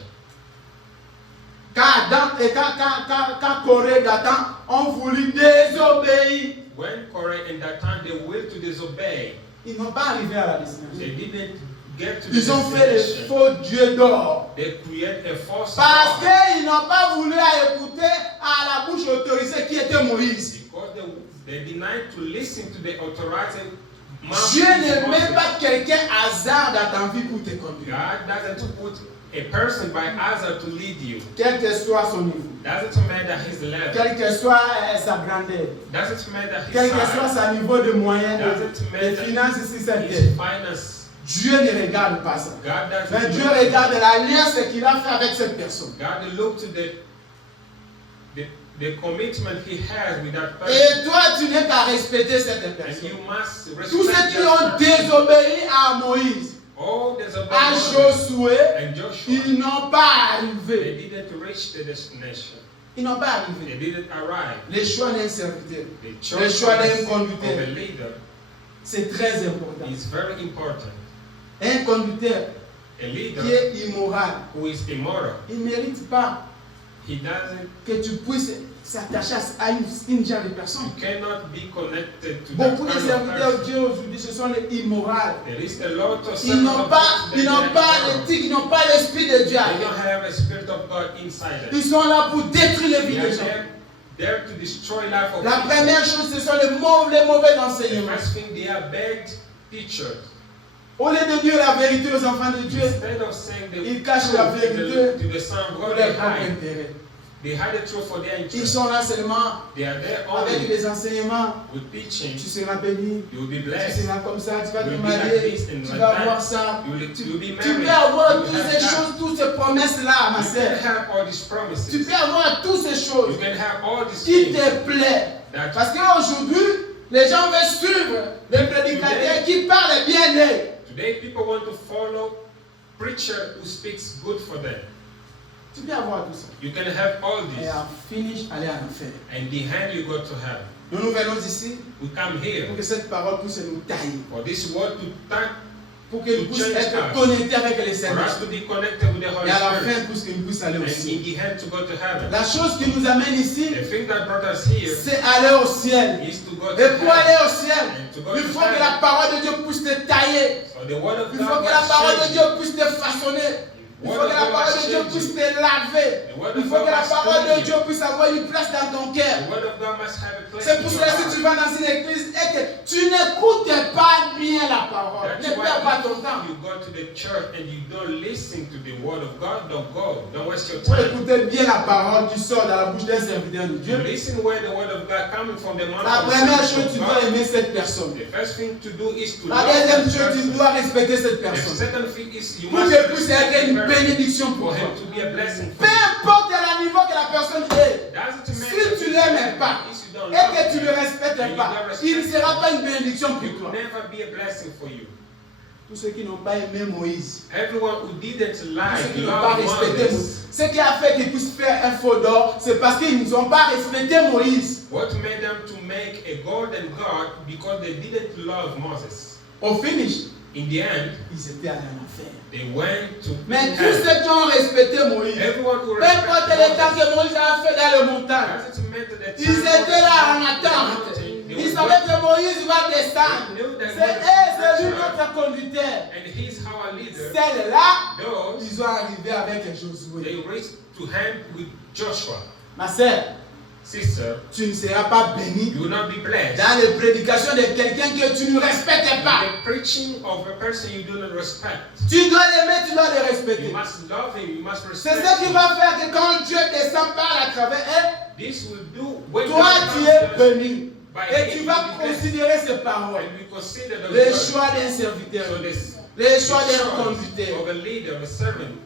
Quand Corée et Dathan ont voulu désobéir, When Korah and Dathan, they will to disobey, ils n'ont pas arrivé à la they destination. didn't get to the Ils ont fait les destination. faux dieux d'or. They create a false Parce God qu'ils n'ont pas voulu écouter à la bouche autorisée qui était Moïse. because they denied to listen to the authorized mouth. Dieu ne met pas quelqu'un hasard dans ta vie pour te conduire. God doesn't put a person by hazard to lead you. Quel que soit son niveau, Doesn't matter his level. quelle que soit sa grandeur, Doesn't matter his quel que soit size. son niveau de moyens, Doesn't de matter finances ici sur his terre. finance. Dieu ne regarde pas ça. God Mais doesn't Dieu look- regarde l'alliance qu'il a fait avec cette personne. God look to the commitment he has with that person. Et toi, tu n'es qu'à respecter cette And personne. you must Tous respect ceux qui ont that person. désobéi à Moïse, All disobeyed à Moses Josué, and Joshua, ils n'ont pas they arrivé. didn't reach the destination. Ils n'ont pas They arrivé. didn't arrive. Le choix d'un serviteur, The le choice choix d'un of a conducteur, leader c'est très important. is very important. Un conducteur A leader qui est immoral, who is immoral, il ne mérite pas he doesn't, que tu puisses s'attacher à une genre de personne. you cannot be connected to that Beaucoup de kind of serviteurs de person. Dieu aujourd'hui, ce sont les immorales. There is a lot of Ils n'ont pas they l'éthique, ils n'ont pas l'esprit de Dieu. don't have a spirit of God inside them. Ils sont là pour détruire les They vies are des gens. there to destroy life of La people. première chose, ce sont les mauvais The enseignements. first thing, they are bad teachers. Au lieu de dire la vérité aux enfants de Dieu, Instead of saying the ils cachent truth la vérité to the son of pour God, leur propre intérêt. they hide the truth for their Ils interest. sont là seulement They are there avec only les enseignements. with teaching. Tu seras béni, You will be tu blessed. seras comme ça, tu vas te You will be like marier, this and tu like vas that. avoir ça. You will be Tu married. peux avoir You toutes have ces that. choses, toutes ces promesses-là, ma You sœur. can have all these Tu promises. peux avoir toutes ces You choses can have all these qui things te plaisent. that Parce qu'aujourd'hui, les gens veulent suivre les prédicateurs qui parlent bien d'eux. today people want to follow preacher who speaks good for them. Tu peux avoir tout ça. You can have all Et this, en finish, aller en enfer. and the hand you go to heaven. Nous venons ici We come here pour que cette parole puisse nous tailler. for this word to thank, Pour qu'elle puisse être connectée avec les for us to Saint-Esprit. be connected with the Holy Et à la Spirit, fin, pour qu'elle puisse aller au and in ciel. the hand to go to heaven. La chose qui nous amène ici, The thing that brought us here c'est aller au ciel. is to go to Et pour aller heaven. au ciel, And to go il to faut que la heaven. parole de Dieu puisse te tailler. So the word of Il faut God que la parole de must Dieu change you. puisse te façonner. Il faut que la parole de Dieu puisse te laver. The word Il of faut que God la must parole clean de you. Dieu puisse avoir une place dans ton cœur. The word of God must have a place C'est in pour your cela que si heart. tu vas dans une église et que tu n'écoutes pas bien la parole, That's ne perds pas why ton temps. if you go to the church and you don't listen to the word of God, don't go. Don't waste your Pour time. écouter bien la parole qui sort dans la bouche d'un serviteur de Dieu, You listen where the word of God coming from the mouth la of the première chose, Spirit tu of dois God. aimer cette personne. The first thing to do is to La love deuxième that chose, tu person. dois respecter cette The personne. second thing is you Pour must qu'elle puisse être respect une the person bénédiction pour for toi. him to be a blessing Peu for you. importe le niveau que la personne est, Doesn't si matter tu ne l'aimes pas if you don't et que love tu ne him, le respectes pas, il ne sera pas une bénédiction it pour will toi. never be a blessing for you. Tous ceux qui n'ont pas aimé Moïse, Everyone who didn't tous like ceux qui n'ont pas love respecté Moïse, Moses, ce qui a fait qu'ils puissent faire un faux d'or, c'est parce qu'ils n'ont pas respecté Moïse. what made them to make a golden god because they didn't love Moses. Au finish, In the end, ils étaient allés en enfer. they went to Mais tous heaven. ceux qui ont respecté Moïse, Everyone who peu importe le temps respected que Moïse a fait dans les montagnes, Moses, doesn't matter the ils time étaient là en Moses attente. was in the Ils mountain. savaient que Moïse va descendre. They knew that C'est lui Moses would notre conducteur. and he's our leader. Celles-là, Those, ils ont arrivé avec Josué. they reached to hand with Joshua. Ma sœur, Sister, tu ne seras pas béni you will not be blessed. dans les prédications de quelqu'un que tu ne respectes pas. The preaching of a person you do not respect. Tu dois l'aimer, tu dois le You respecter. must love him, you must C'est respect ce qui him. va faire que quand Dieu descend par à travers elle, This will do when toi tu es béni. by Et him tu vas you will be blessed. considérer ces paroles. And we consider the Les word. choix d'un serviteur. So this Les choix the d'un choice conducteur. of a leader, a servant.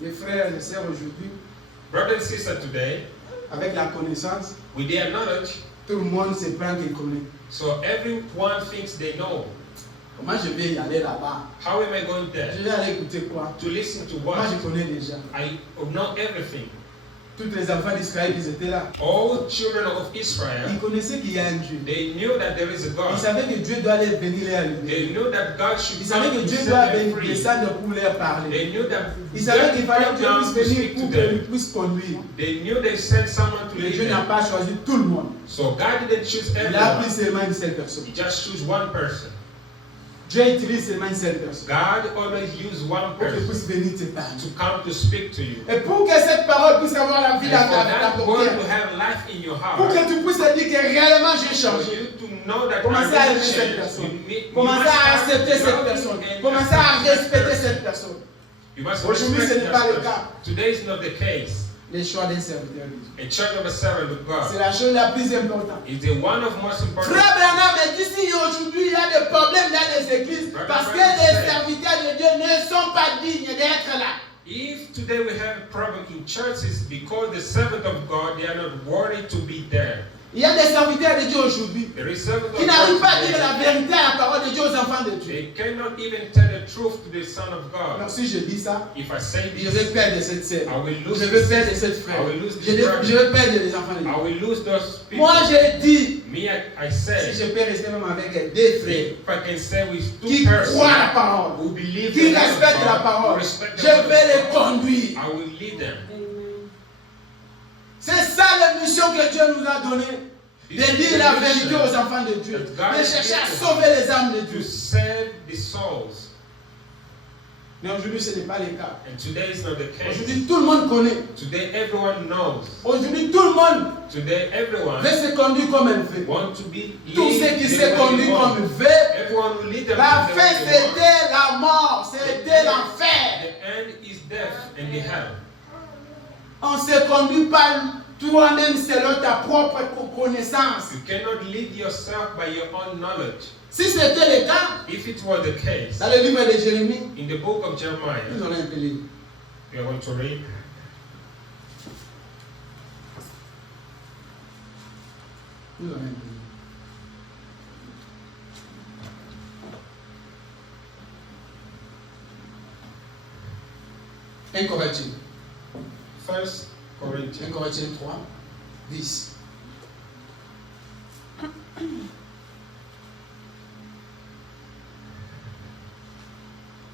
Mes frères et sœurs, aujourd'hui, Brother and sister, today, avec la connaissance, with their knowledge, tout le monde se prend qu'il connaît. so everyone thinks they know. Comment je vais y aller là-bas? How am I going Je there? vais aller écouter quoi? To listen to Moi, what? je connais déjà. I know everything. Tous les enfants d'Israël, ils étaient là. All children of Ils Israel, connaissaient qu'il y a un Dieu. they knew that there is a Ils God. savaient que Dieu doit les bénir et les They libérer. knew that God should Ils savaient come que to Dieu set doit them free. descendre pour leur parler. They knew that Ils savaient God qu'il fallait came que Dieu down puisse to venir speak pour to que lui them. puisse conduire. They knew they sent someone to Mais lead Dieu n'a them. pas choisi tout le monde. So God didn't choose Il a pris everyone. seulement une seule personne. He just chose one person. Dieu utilise seulement une seule personne God always used one pour qu'il person puisse venir te parler. to come to speak to you. Et pour que cette parole puisse avoir la vie And dans for ta that portée, word to have life in your pour heart, que tu puisses te dire que réellement j'ai for changé. you to know that Commencez I à really aimer cette changed, personne. you Commencez must à start accepter cette loving personne. and Commencez à accept that respecter person. cette personne. You must Aujourd'hui, respect ce n'est that pas le person. cas. Today is not the case. Les choix d'un serviteur de Dieu. A church of a servant of C'est God la chose la plus importante. is the one of most important. Frère Branham est ici aujourd'hui, il y a des problèmes dans les églises parce que les serviteurs de Dieu ne sont pas dignes d'être là. If today we have a problem in churches because the servant of God, they are not worthy to be there. Il y a des serviteurs de Dieu aujourd'hui There is servant of qui n'arrivent pas à God dire la today. vérité à la parole de Dieu aux enfants de Dieu. They cannot even tell the truth to the Son of Alors God. si je dis ça, If I say je vais this, perdre cette sœur. I will lose Je vais this. perdre cette frère. I will lose Je this brother. vais perdre les enfants de Dieu. I will lose those people. Moi j'ai dit, Me, I si say, je peux rester même avec deux frères if I can say with two qui persons croient la parole, who believe qui the word of respectent la God, parole, who respect the je word of vais les God, conduire. I will lead them. Amen. C'est ça la mission que Dieu nous a donnée. De dire la vérité aux enfants de Dieu. De chercher à sauver les âmes de To Dieu. save the souls. Mais aujourd'hui, ce n'est pas le cas. And today is not the case. Aujourd'hui, tout le monde connaît. Today everyone knows. Aujourd'hui, tout le monde Today everyone veut se conduire comme elle veut. want to be Tous lead ceux qui the se way they conduisent want. comme ils veulent, Everyone will lead them la to the fin way they want. c'était la mort, c'était l'enfer. The end is death and the hell. On ne se conduit pas toi-même selon ta propre connaissance. You cannot lead yourself by your own knowledge. Si c'était le cas, If it was the case, dans le livre de Jérémie, in the book of Jeremiah, nous allons un peu lire. we are going to read. Nous allons un peu lire. Un Corinthiens. 1 1 Corinthians. Corinthiens 3, 10.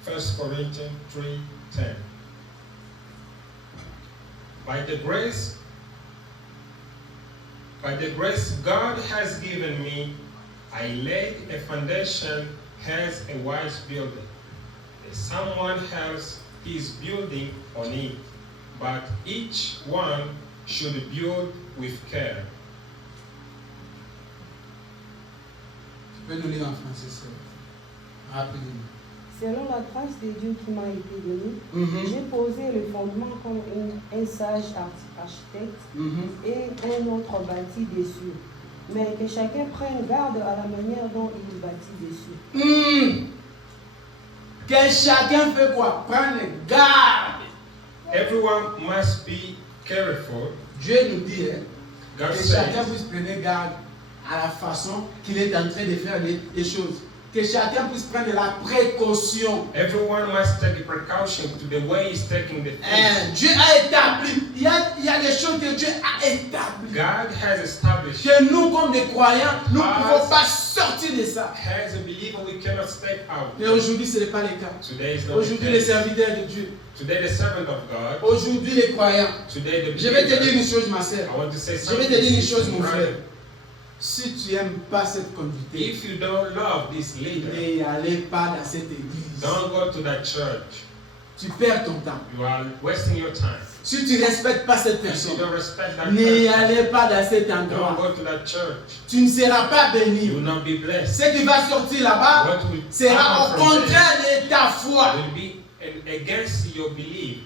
First Corinthians 3:10. By the grace God has given me, I laid a foundation as a wise builder. Someone else is building on it, but each one should build with care. Tu peux nous lire en français, c'est rapidement. Selon la grâce de Dieu qui m'a été donnée, Mhm. j'ai posé le fondement comme un sage architecte Mhm. et un autre bâti dessus. Mais que chacun prenne garde à la manière dont il bâtit dessus. Que chacun fait quoi? Prendre garde. Everyone must be careful. Dieu nous dit God que chacun says, puisse prendre garde à la façon qu'il est en train de faire les choses. Que chacun puisse prendre la précaution. everyone must take a precaution to the way he's taking the things. Dieu a établi. Il y a des choses que Dieu a établies. God has established Que nous, comme des croyants, nous ne pouvons pas sortir de ça. As a believer, we cannot step out. Mais aujourd'hui, ce n'est pas le cas. Today is not Aujourd'hui, the les case. serviteurs de Dieu. Today, the servant of God. Aujourd'hui, les croyants. Today, the Je vais te dire believer. une chose, ma sœur. I want to say Je something. vais te dire une chose, to mon you, frère. brother. Si tu n'aimes pas cette conduite, If you don't love this leader, ne allez pas dans cette église. don't go to that church. Tu perds ton temps. You are wasting your time. Si tu ne respectes pas cette If you personne, don't respect that ne person, allez pas dans cet don't endroit. go to that church. Tu ne seras pas You béni. will not be blessed. Ce qui va sortir là-bas What will sera au come from contraire de ta foi. there will be against your belief.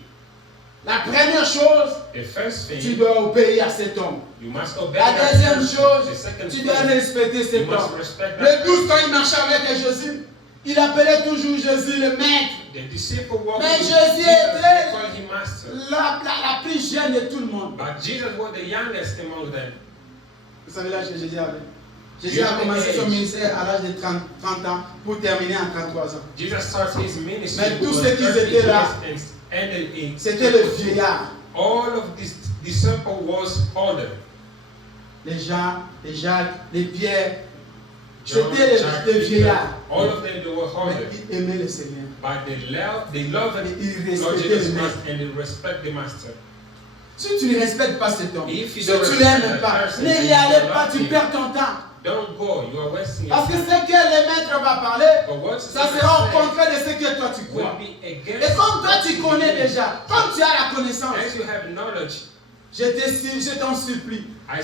La première chose, The first tu thing, dois obéir à cet homme. you must obey La that deuxième person. chose, The second tu thing, dois respecter you cet must homme. respect that Le 12, person. quand il marchait avec Jésus, il appelait toujours Jésus le maître. The disciple walked Mais with Jésus Jesus, était they called him master. La plus jeune de tout le monde. But Jesus was the youngest among them. Vous savez l'âge que Jésus avait? Jésus a commencé son ministère à l'âge de 30 ans pour terminer en 33 ans. Jesus started his ministry. Mais tous was ceux qui 30 étaient là, years and ended in C'était le vieillard. all of this disciple was older. Les Jean, les Jacques, les Pierre. John, C'était Jack, les Peter, vieillards. all of them they were Mais older. ils aimaient le Seigneur. But they loved Ils Lord respectaient Jesus le Christ maître. and they respect the master. Si tu ne respectes pas cet homme, If si you tu don't ne respect l'aimes that pas, person, ne then y you allez don't pas, love tu him. perds ton temps. Don't go, you are wasting your Parce que time. ce que le maître va parler, But what ça sera au contraire de ce que toi tu will crois. be Et against comme toi tu what connais you believe. déjà, comme tu as la connaissance, As you have knowledge, je t'en supplie, I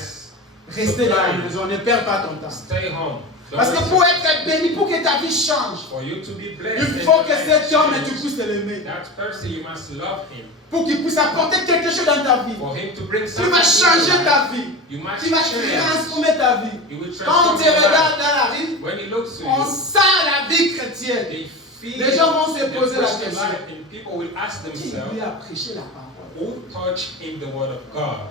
restez dans la supply you, maison, ne perds pas ton temps. stay home. Don't Parce que waste pour your être béni, pour que ta vie change, For you to be blessed, il and faut your que life cet homme, change, tu puisses l'aimer. that person, you must love him. Pour qu'il puisse apporter quelque chose dans ta vie. For him to bring Tu something vas to changer your life, ta vie. you must Tu vas change. transformer ta vie. He will Quand on transform te your regarde life. dans la rue, When he looks to on you, sent la vie chrétienne. they feel Les gens vont se the poser la Christian question. life, and people will ask Qui themselves, lui a prêché la parole? who taught him the word of God?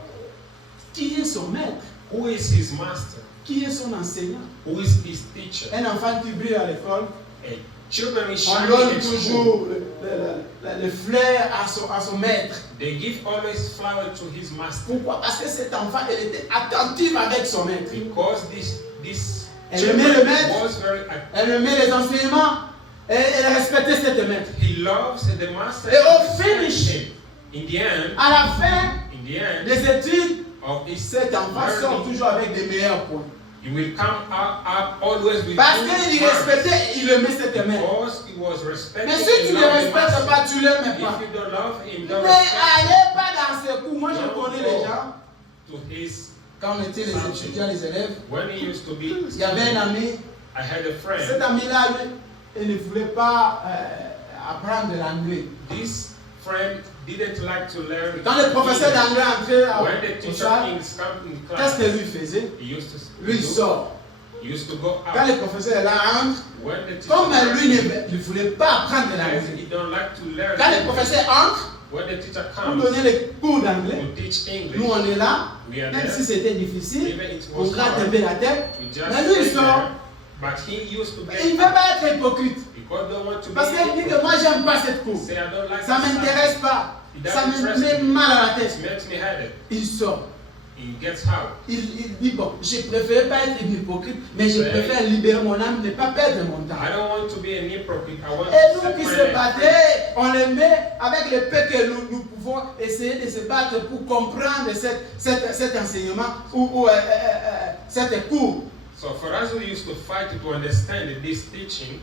Qui est son maître? Who is his master? Qui est son enseignant? Who is his teacher? Un enfant qui brille à l'école, A children is on shining donne in school. toujours le flair à son maître. They give always flower to his master. Pourquoi? Parce que cet enfant, elle était attentive avec son maître. Because this Elle children aimait le maître. was very active. Elle aimait les enseignements et elle respectait cet maître. He loves the master. Et au and finish, respects him. In the end, à la fin in the end des études, of his cet enfant sort learning, toujours avec des meilleurs points. he will come up always with Parce good qu'il marks. respectait, il aimait cet maître. Because he was respected Mais si tu and ne loved the respectes master. pas, tu ne l'aimes If pas. you don't love him, Ne don't respect allez pas dans ce coup. Moi, je Don't connais go. les gens. to his. Quand on était les étudiants, les élèves, When he used to be, il y avait un ami. I had a Cet friend. ami-là, lui, il ne voulait pas apprendre l'anglais. This friend didn't like to learn. Quand le professeur English. d'anglais entrait When the au teacher salle, in come in qu'est-ce class, que lui faisait? he used to Lui, il sort. he used to go Quand out. le professeur est là entre, When the teacher comme lui comes, ne voulait pas apprendre he l'anglais. don't like to learn. Quand le English. professeur entre, When the teacher pour comes donner les cours d'anglais, to teach English, nous on est là, we are même there. si c'était difficile, Even it on was gratte un hard. peu la tête. We just Mais lui, il stay sort. there. But he used to Il ne be veut pas être hypocrite. because don't want to Parce be qu'il dit que moi, j'aime pas cette cour. say I don't like Ça ne this m'intéresse subject. pas. It Ça doesn't me interest met me. mal à la tête. It makes me headache. Il sort. He gets out. Il dit, bon, je préfère pas être une hypocrite, mais je Ouais. préfère libérer mon âme, ne pas perdre mon temps. I don't want to be an hypocrite. I want Et to nous set qui my se life battaient, on les met avec le peu que nous pouvons essayer de se battre pour comprendre cet enseignement ou cette cours. So for us who used to fight to understand this teaching,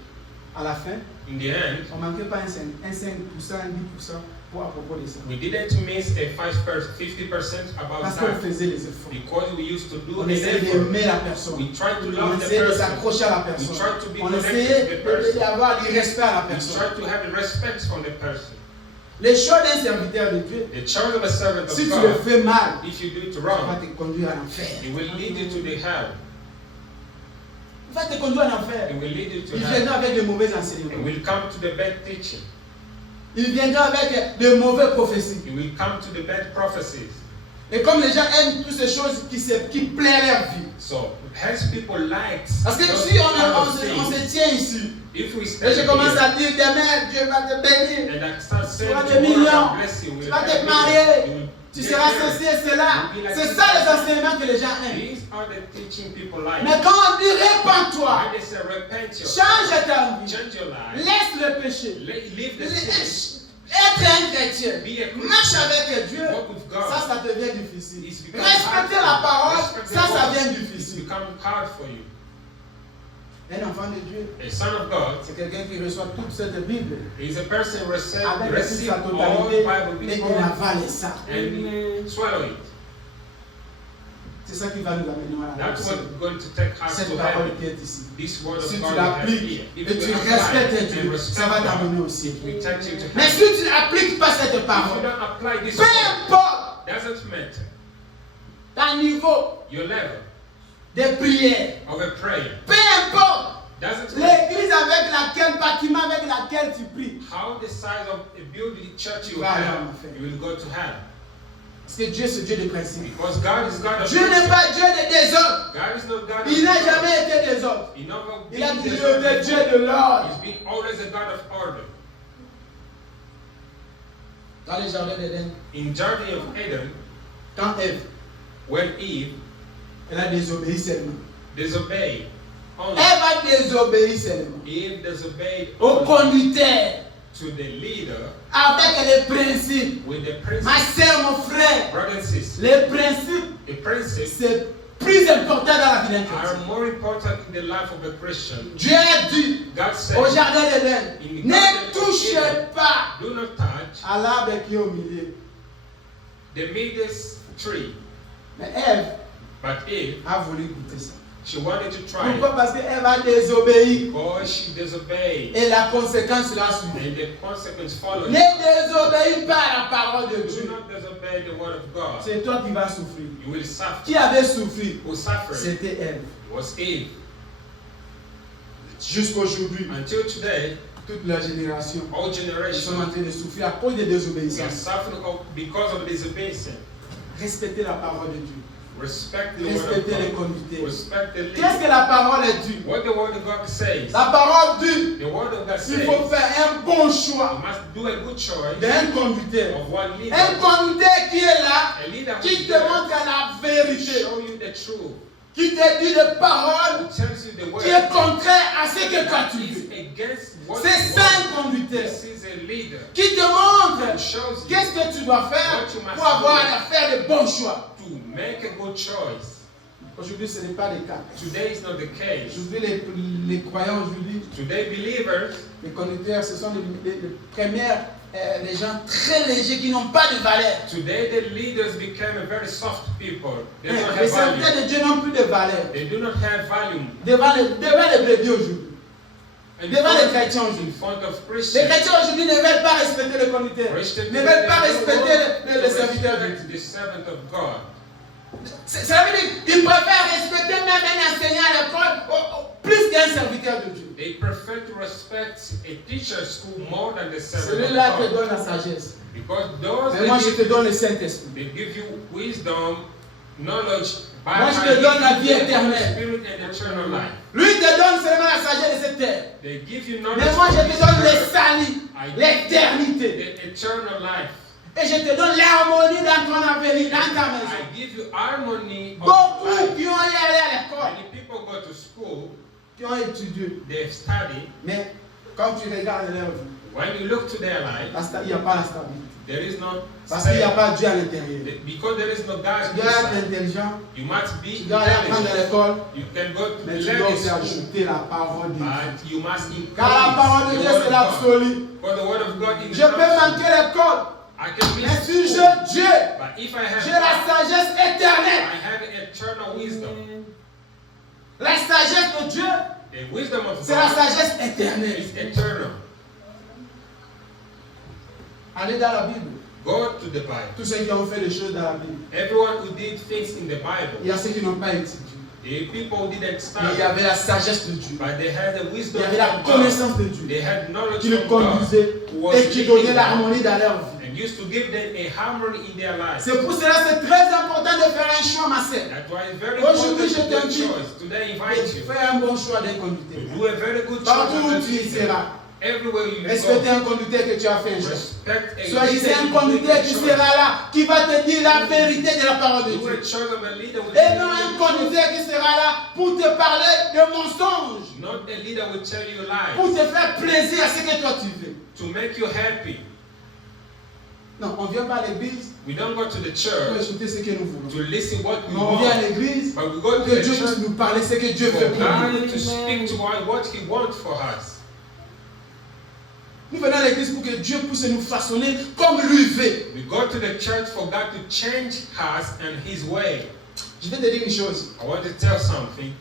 À la fin, in the end, on ne manquait pas un 5%, 10% pour à propos de ça. we didn't miss a 50% about Parce qu'on that faisait les efforts. because we used to do On an essayait effort. d'aimer la personne. We tried to On love the essayait de person. s'accrocher à la We personne. tried to be On connected essayait to the person. d'avoir du respect à la We personne. tried to have respect from the person. Les choix d'un serviteur de Dieu, The child of a servant si of tu le God, fais mal, if you do it ça va wrong, te conduire à l'enfer. it will lead you to the hell. Il va te conduire à l'enfer. It will lead you to Il hell. viendra avec de mauvais It enseignements. will come to the bad teaching. Il viendra avec de mauvaises prophéties. It will come to the bad prophecies. Et comme les gens aiment toutes ces choses qui plaisent leur vie. So, as people like Parce que those si kind on of se things, tient ici, if we et stand je commence here à dire demain, Dieu va te bénir. and I start saying vas to des God, millions. God bless you, Tu will vas te help me, marier. you will Tu seras ceci et cela. C'est ça les enseignements que les gens aiment. These are the teaching people like. Mais quand on dit répands-toi, When they say repent yourself, change ta vie, change your life, laisse le péché, leave the sin, être un chrétien, be a Christian, marche avec Dieu, walk with God. ça devient difficile. It's become Respecter hard la for you. parole, Respect the ça word. devient It's difficile. become hard for you. Un enfant de Dieu, A son of God c'est quelqu'un qui reçoit toute cette Bible is a person who avec receive sa all totalité Bible et il before avale ça. and swallow it. C'est ça qui va nous amener à la That's réussite. what's going to take us Cette to parole heaven. qui est ici. This word Si of tu God we have l'appliques here. et If tu you apply respectes and Dieu, respect ça va God, t'amener au ciel. it will take you to Mais heaven. si tu n'appliques pas cette If you parole, don't apply this peu word, importe doesn't matter ton niveau your level de prière, of a prayer, peu importe doesn't matter l'église avec laquelle, le bâtiment avec laquelle tu pries. how the size of a building church you Voilà, have, mon frère. you will go to hell. Parce que Dieu, c'est Dieu de principe. Because God is God of Dieu n'est principle. pas Dieu de désordre. God is not God Il n'a of jamais été désordre. He never Il a been dit the le Dieu de l'ordre. He's been always a God of order. Dans le jardin d'Éden, In Garden of Eden, quand Ève, when Eve elle a désobéi seulement. disobeyed, only Ève a désobéi seulement Eve disobeyed au only conducteur to the leader avec les principes. with the Ma principle. soeur, mon frère, Brothers and sisters, les principes, the principles c'est plus important dans la vie d'un are chrétien. more important in the life of a Christian. Dieu a dit God said, au jardin d'Éden, In the ne garden of touchez Eden, pas do not touch à l'arbre qui est au milieu. the midst tree. Mais Ève But Eve, a voulu goûter ça. she wanted to try it Pourquoi? Parce qu'Ève a désobéi. because she disobeyed. Et la conséquence l'a suivi. And the consequence followed. Ne désobéis pas à la parole de Do Dieu. not disobey the word of God. C'est toi qui vas souffrir. You will suffer. Qui avait souffert? Who suffered C'était Ève. was Eve. Jusqu'aujourd'hui, Until today, toute la génération, all ils sont en generations train de souffrir à cause de we are désobéissance. suffering because of disobedience. Respectez la parole de Dieu. Respect the word of Respectez les God. conducteurs. Respect the Qu'est-ce leader. que la parole dit? What the word of God says. La parole dit The word of God qu'il says faut faire un bon choix you must do a good choice d'un conducteur. of one leader. Un conducteur qui est là, A leader qui who te is there montre la to vérité, show you the truth. qui te dit des paroles Who tells you the word qui est contraire à ce que toi that tu is veux. against what C'est you ça want. un conducteur This is a leader qui te montre who shows you qu'est-ce que tu dois faire what you must pour avoir do à faire de bons choix. to make a good choice. Aujourd'hui, ce n'est pas le cas. Today is not the case. Aujourd'hui, les croyants, aujourd'hui, Today, believers, les conducteurs, ce sont les premières, les gens très légers qui n'ont pas de valeur. today the leaders became a very soft people. They don't Les have serviteurs value. de Dieu n'ont plus de valeur. They do not have value. Devant les brebis aujourd'hui. In Devant les front, chrétiens in aujourd'hui. front of Les Christians, chrétiens aujourd'hui ne veulent pas respecter le conducteur. Christians Ne veulent pas today, respecter they le don't serviteur de respect Dieu. the servant of God. Ça veut dire qu'ils préfèrent respecter même un enseignant à l'école plus qu'un serviteur de Dieu. They prefer to respect a teacher school more than the servant of Celui-là te God. donne la sagesse. Because those Mais moi, je te they donne le Saint-Esprit. give you wisdom, knowledge, by Moi, je te donne la vie éternelle. spirit and eternal life. Lui te donne seulement la sagesse de cette terre. They give you knowledge. Mais moi, je from te this donne le earth, salut, l'éternité. the eternal life. Et je te donne l'harmonie dans ton avenir, dans ta maison. I give you harmony of Beaucoup life. qui ont y allé à l'école, Many people go to school, qui ont étudié. they study. Mais quand tu regardes leur vie, When you look to their life, il n'y a pas la stabilité. there is no Parce qu'il n'y a stability. pas Dieu à l'intérieur. Because there is no God Tu dois être inside. intelligent, You must be tu dois aller apprendre à intelligent. l'école, You can go to mais tu learn dois in aussi school, ajouter la parole de Dieu. but you must Car la parole de increase Dieu, the word c'est of God. l'absolu. For the word of God is Je peux absolute. manquer l'école, I can be mais si school, j'ai Dieu, but if I have j'ai la God, sagesse éternelle. I have eternal wisdom. La sagesse de Dieu, The wisdom of c'est la God sagesse éternelle. is eternal. Allez dans la Bible. Go to the Bible. Tous ceux qui ont fait des choses dans la Bible. Everyone who did things in the Il Bible, y a ceux qui n'ont pas étudié. the people who didn't Mais il study, y avait la sagesse de Dieu. but they had the Il wisdom y avait la of God. connaissance de Dieu. They had knowledge Qui le from God, conduisait who was et qui leading donnait them, l'harmonie dans leur vie. and used to give them a harmony in their lives. C'est pour cela que c'est très important de faire un choix, ma sœur. That's why it's very Aujourd'hui, important je to do a t'invite choice. Today, I invite Et you fais un bon choix d'un to conducteur. do a very good choice Partout of où a tu y leader. seras, everywhere you Respectez go, un conducteur que tu as fait un jour. respect a Soyez un leader conducteur qui you sera là, qui va te dire la vérité de la parole de You a Dieu. choice of a leader will Et non un conducteur qui sera là pour te parler de mensonges, not a leader will tell you lies pour te faire plaisir à ce que toi tu veux. to make you happy. Non, on ne vient pas à l'église We don't go to the pour church écouter ce que nous voulons. to listen what we Mais on vient à want, l'église but we go pour to que the Dieu puisse church nous parler ce que Dieu for veut pour nous. God to speak to us what He wants for us. Nous venons à l'église pour que Dieu puisse nous façonner comme lui veut. We go to the church for God to change us and His way. Je vais te dire une chose. I want to tell something.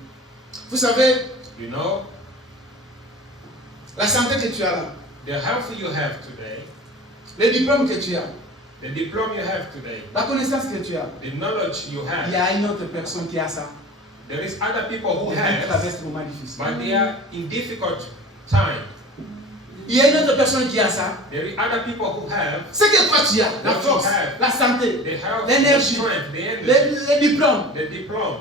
Vous savez, You know, la santé que tu as là, the health you have today, les diplômes que tu as, the diploma you have today, la connaissance que tu as, the knowledge you il y have, a une autre personne qui a ça. there is other people who Ils have, traversent des moments difficiles. but they are in difficult time. Il y a une autre personne qui a ça. There are other people who have Ce que toi tu as, la What you force, have. la santé, the health, the l'énergie, strength, the energy, les diplômes. the diploma,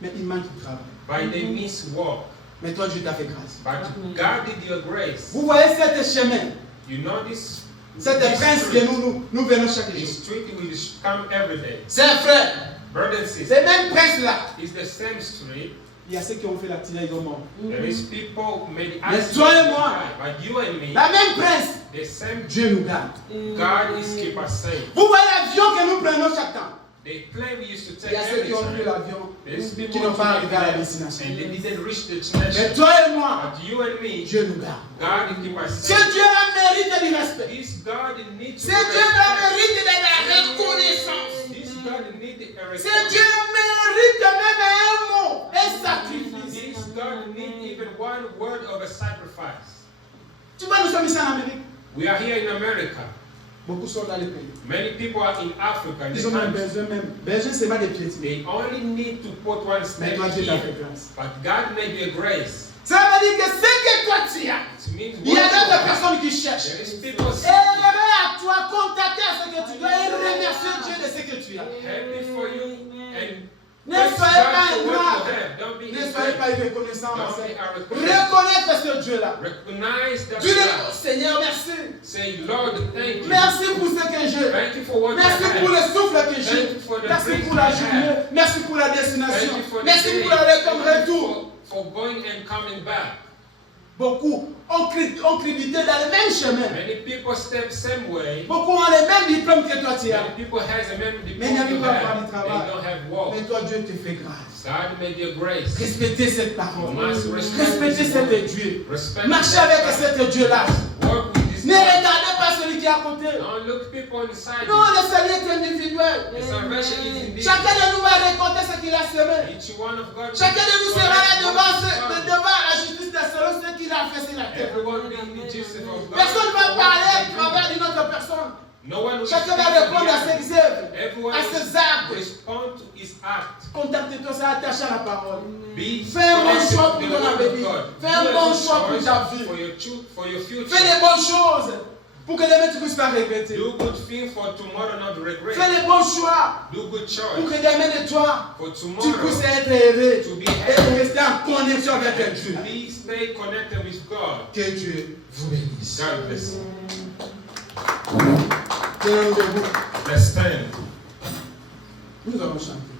Mais il manque du travail. but they miss work. Mais toi, Dieu t'a fait grâce. But God did your grace. Vous voyez cet chemin, You know this. cette prince que nous venons chaque jour. This street will come every day. C'est un frère. Brothers and sisters, Ces mêmes princes-là, it's the same street. il y a ceux qui ont fait l'accident, ils ont mort. There is people made Mais accidents, toi et moi, but you and me, la même prince, the same. Dieu nous garde. God is keep us safe. Vous voyez l'avion que nous prenons chaque temps. The plane we used to Il take y a ceux every qui ont pris time. l'avion, There's qui people n'ont who pas took arrivé à la it destination. and they didn't reach the Mais destination. toi et moi, But you and me, Dieu nous garde. God keep us Ce safe. Dieu-là mérite du respect. This God needs Ce Dieu-là mérite de la reconnaissance. This God needs a Ce Dieu mérite même un mot, un sacrifice. This God needs even one word of a sacrifice. Tu vois, nous sommes ici en Amérique. We are here in America. Beaucoup sont dans les pays. Many people are in Africa. in the Ils ont même country. besoin même. Besoin, c'est pas des piétines. They only need to put one Mais step toi, Dieu t'a fait here. grâce. But God made you a grace. Ça veut dire que ce que toi tu as, It means il y a what you d'autres have. personnes qui cherchent. There is people Et à toi, contacter à ce que tu dois et remercier Dieu de ce que tu as. happy for you and Ne praise soyez God pas for what you ingrat. have. Don't be Ne soyez pas ingrat. irreconnaissant. Don't Marcel. be irreconnaissant. Reconnaître ce Dieu-là. Recognize that Tu dis, God. oh, Seigneur, merci. Say, Lord, thank you. Merci pour ce que j'ai. Thank you for what Merci you pour have. le souffle que Thank j'ai. you for the Merci breath pour la I journée. have. Merci pour la Thank destination. you for the Merci day. pour l'aller comme Thank you retour. for going and coming back. Beaucoup ont crédité dans le même chemin. Many people step same way. Beaucoup ont les mêmes diplômes que toi tu as. Many people has a même Mais il n'y a diploma you pas faire have. du They travail. don't have work. Mais toi, Dieu te fait grâce. God made you grace. Respectez cette parole. You must respect Respectez this cet word. Dieu. Respect Marchez that avec God. cet Dieu-là. Work with this Ne God. regardez pas celui qui est à côté. Don't look people inside Non, you. le salut est individuel. The salvation is in this. Chacun de nous va récolter ce qu'il a semé. Each one of God. Chacun de nous sera là devant la justice de selon ce qu'il a fait sur la terre. Everyone will be justice of God. Personne ne va parler à travers d'une autre personne. No one will Chacun speak va répondre à to ses œuvres, Everyone à ses actes. will respond to his act. Contacte-toi, c'est attaché à la parole. Be Fais un bon connected choix to pour the ton word avenir. of God. Fais un Do a bon good choix pour choice ta vie. for your future. Fais les bonnes choses pour que demain tu puisses pas regretter. Do good things for tomorrow, not regret. Fais les bons choix Do good pour choice que demain de toi for tu tomorrow. puisses être heureux To be et happy. rester en connexion avec Dieu. Please stay connected with God. Que Dieu vous bénisse. God bless. Tenons-nous debout. Let's stand. Nous allons chanter.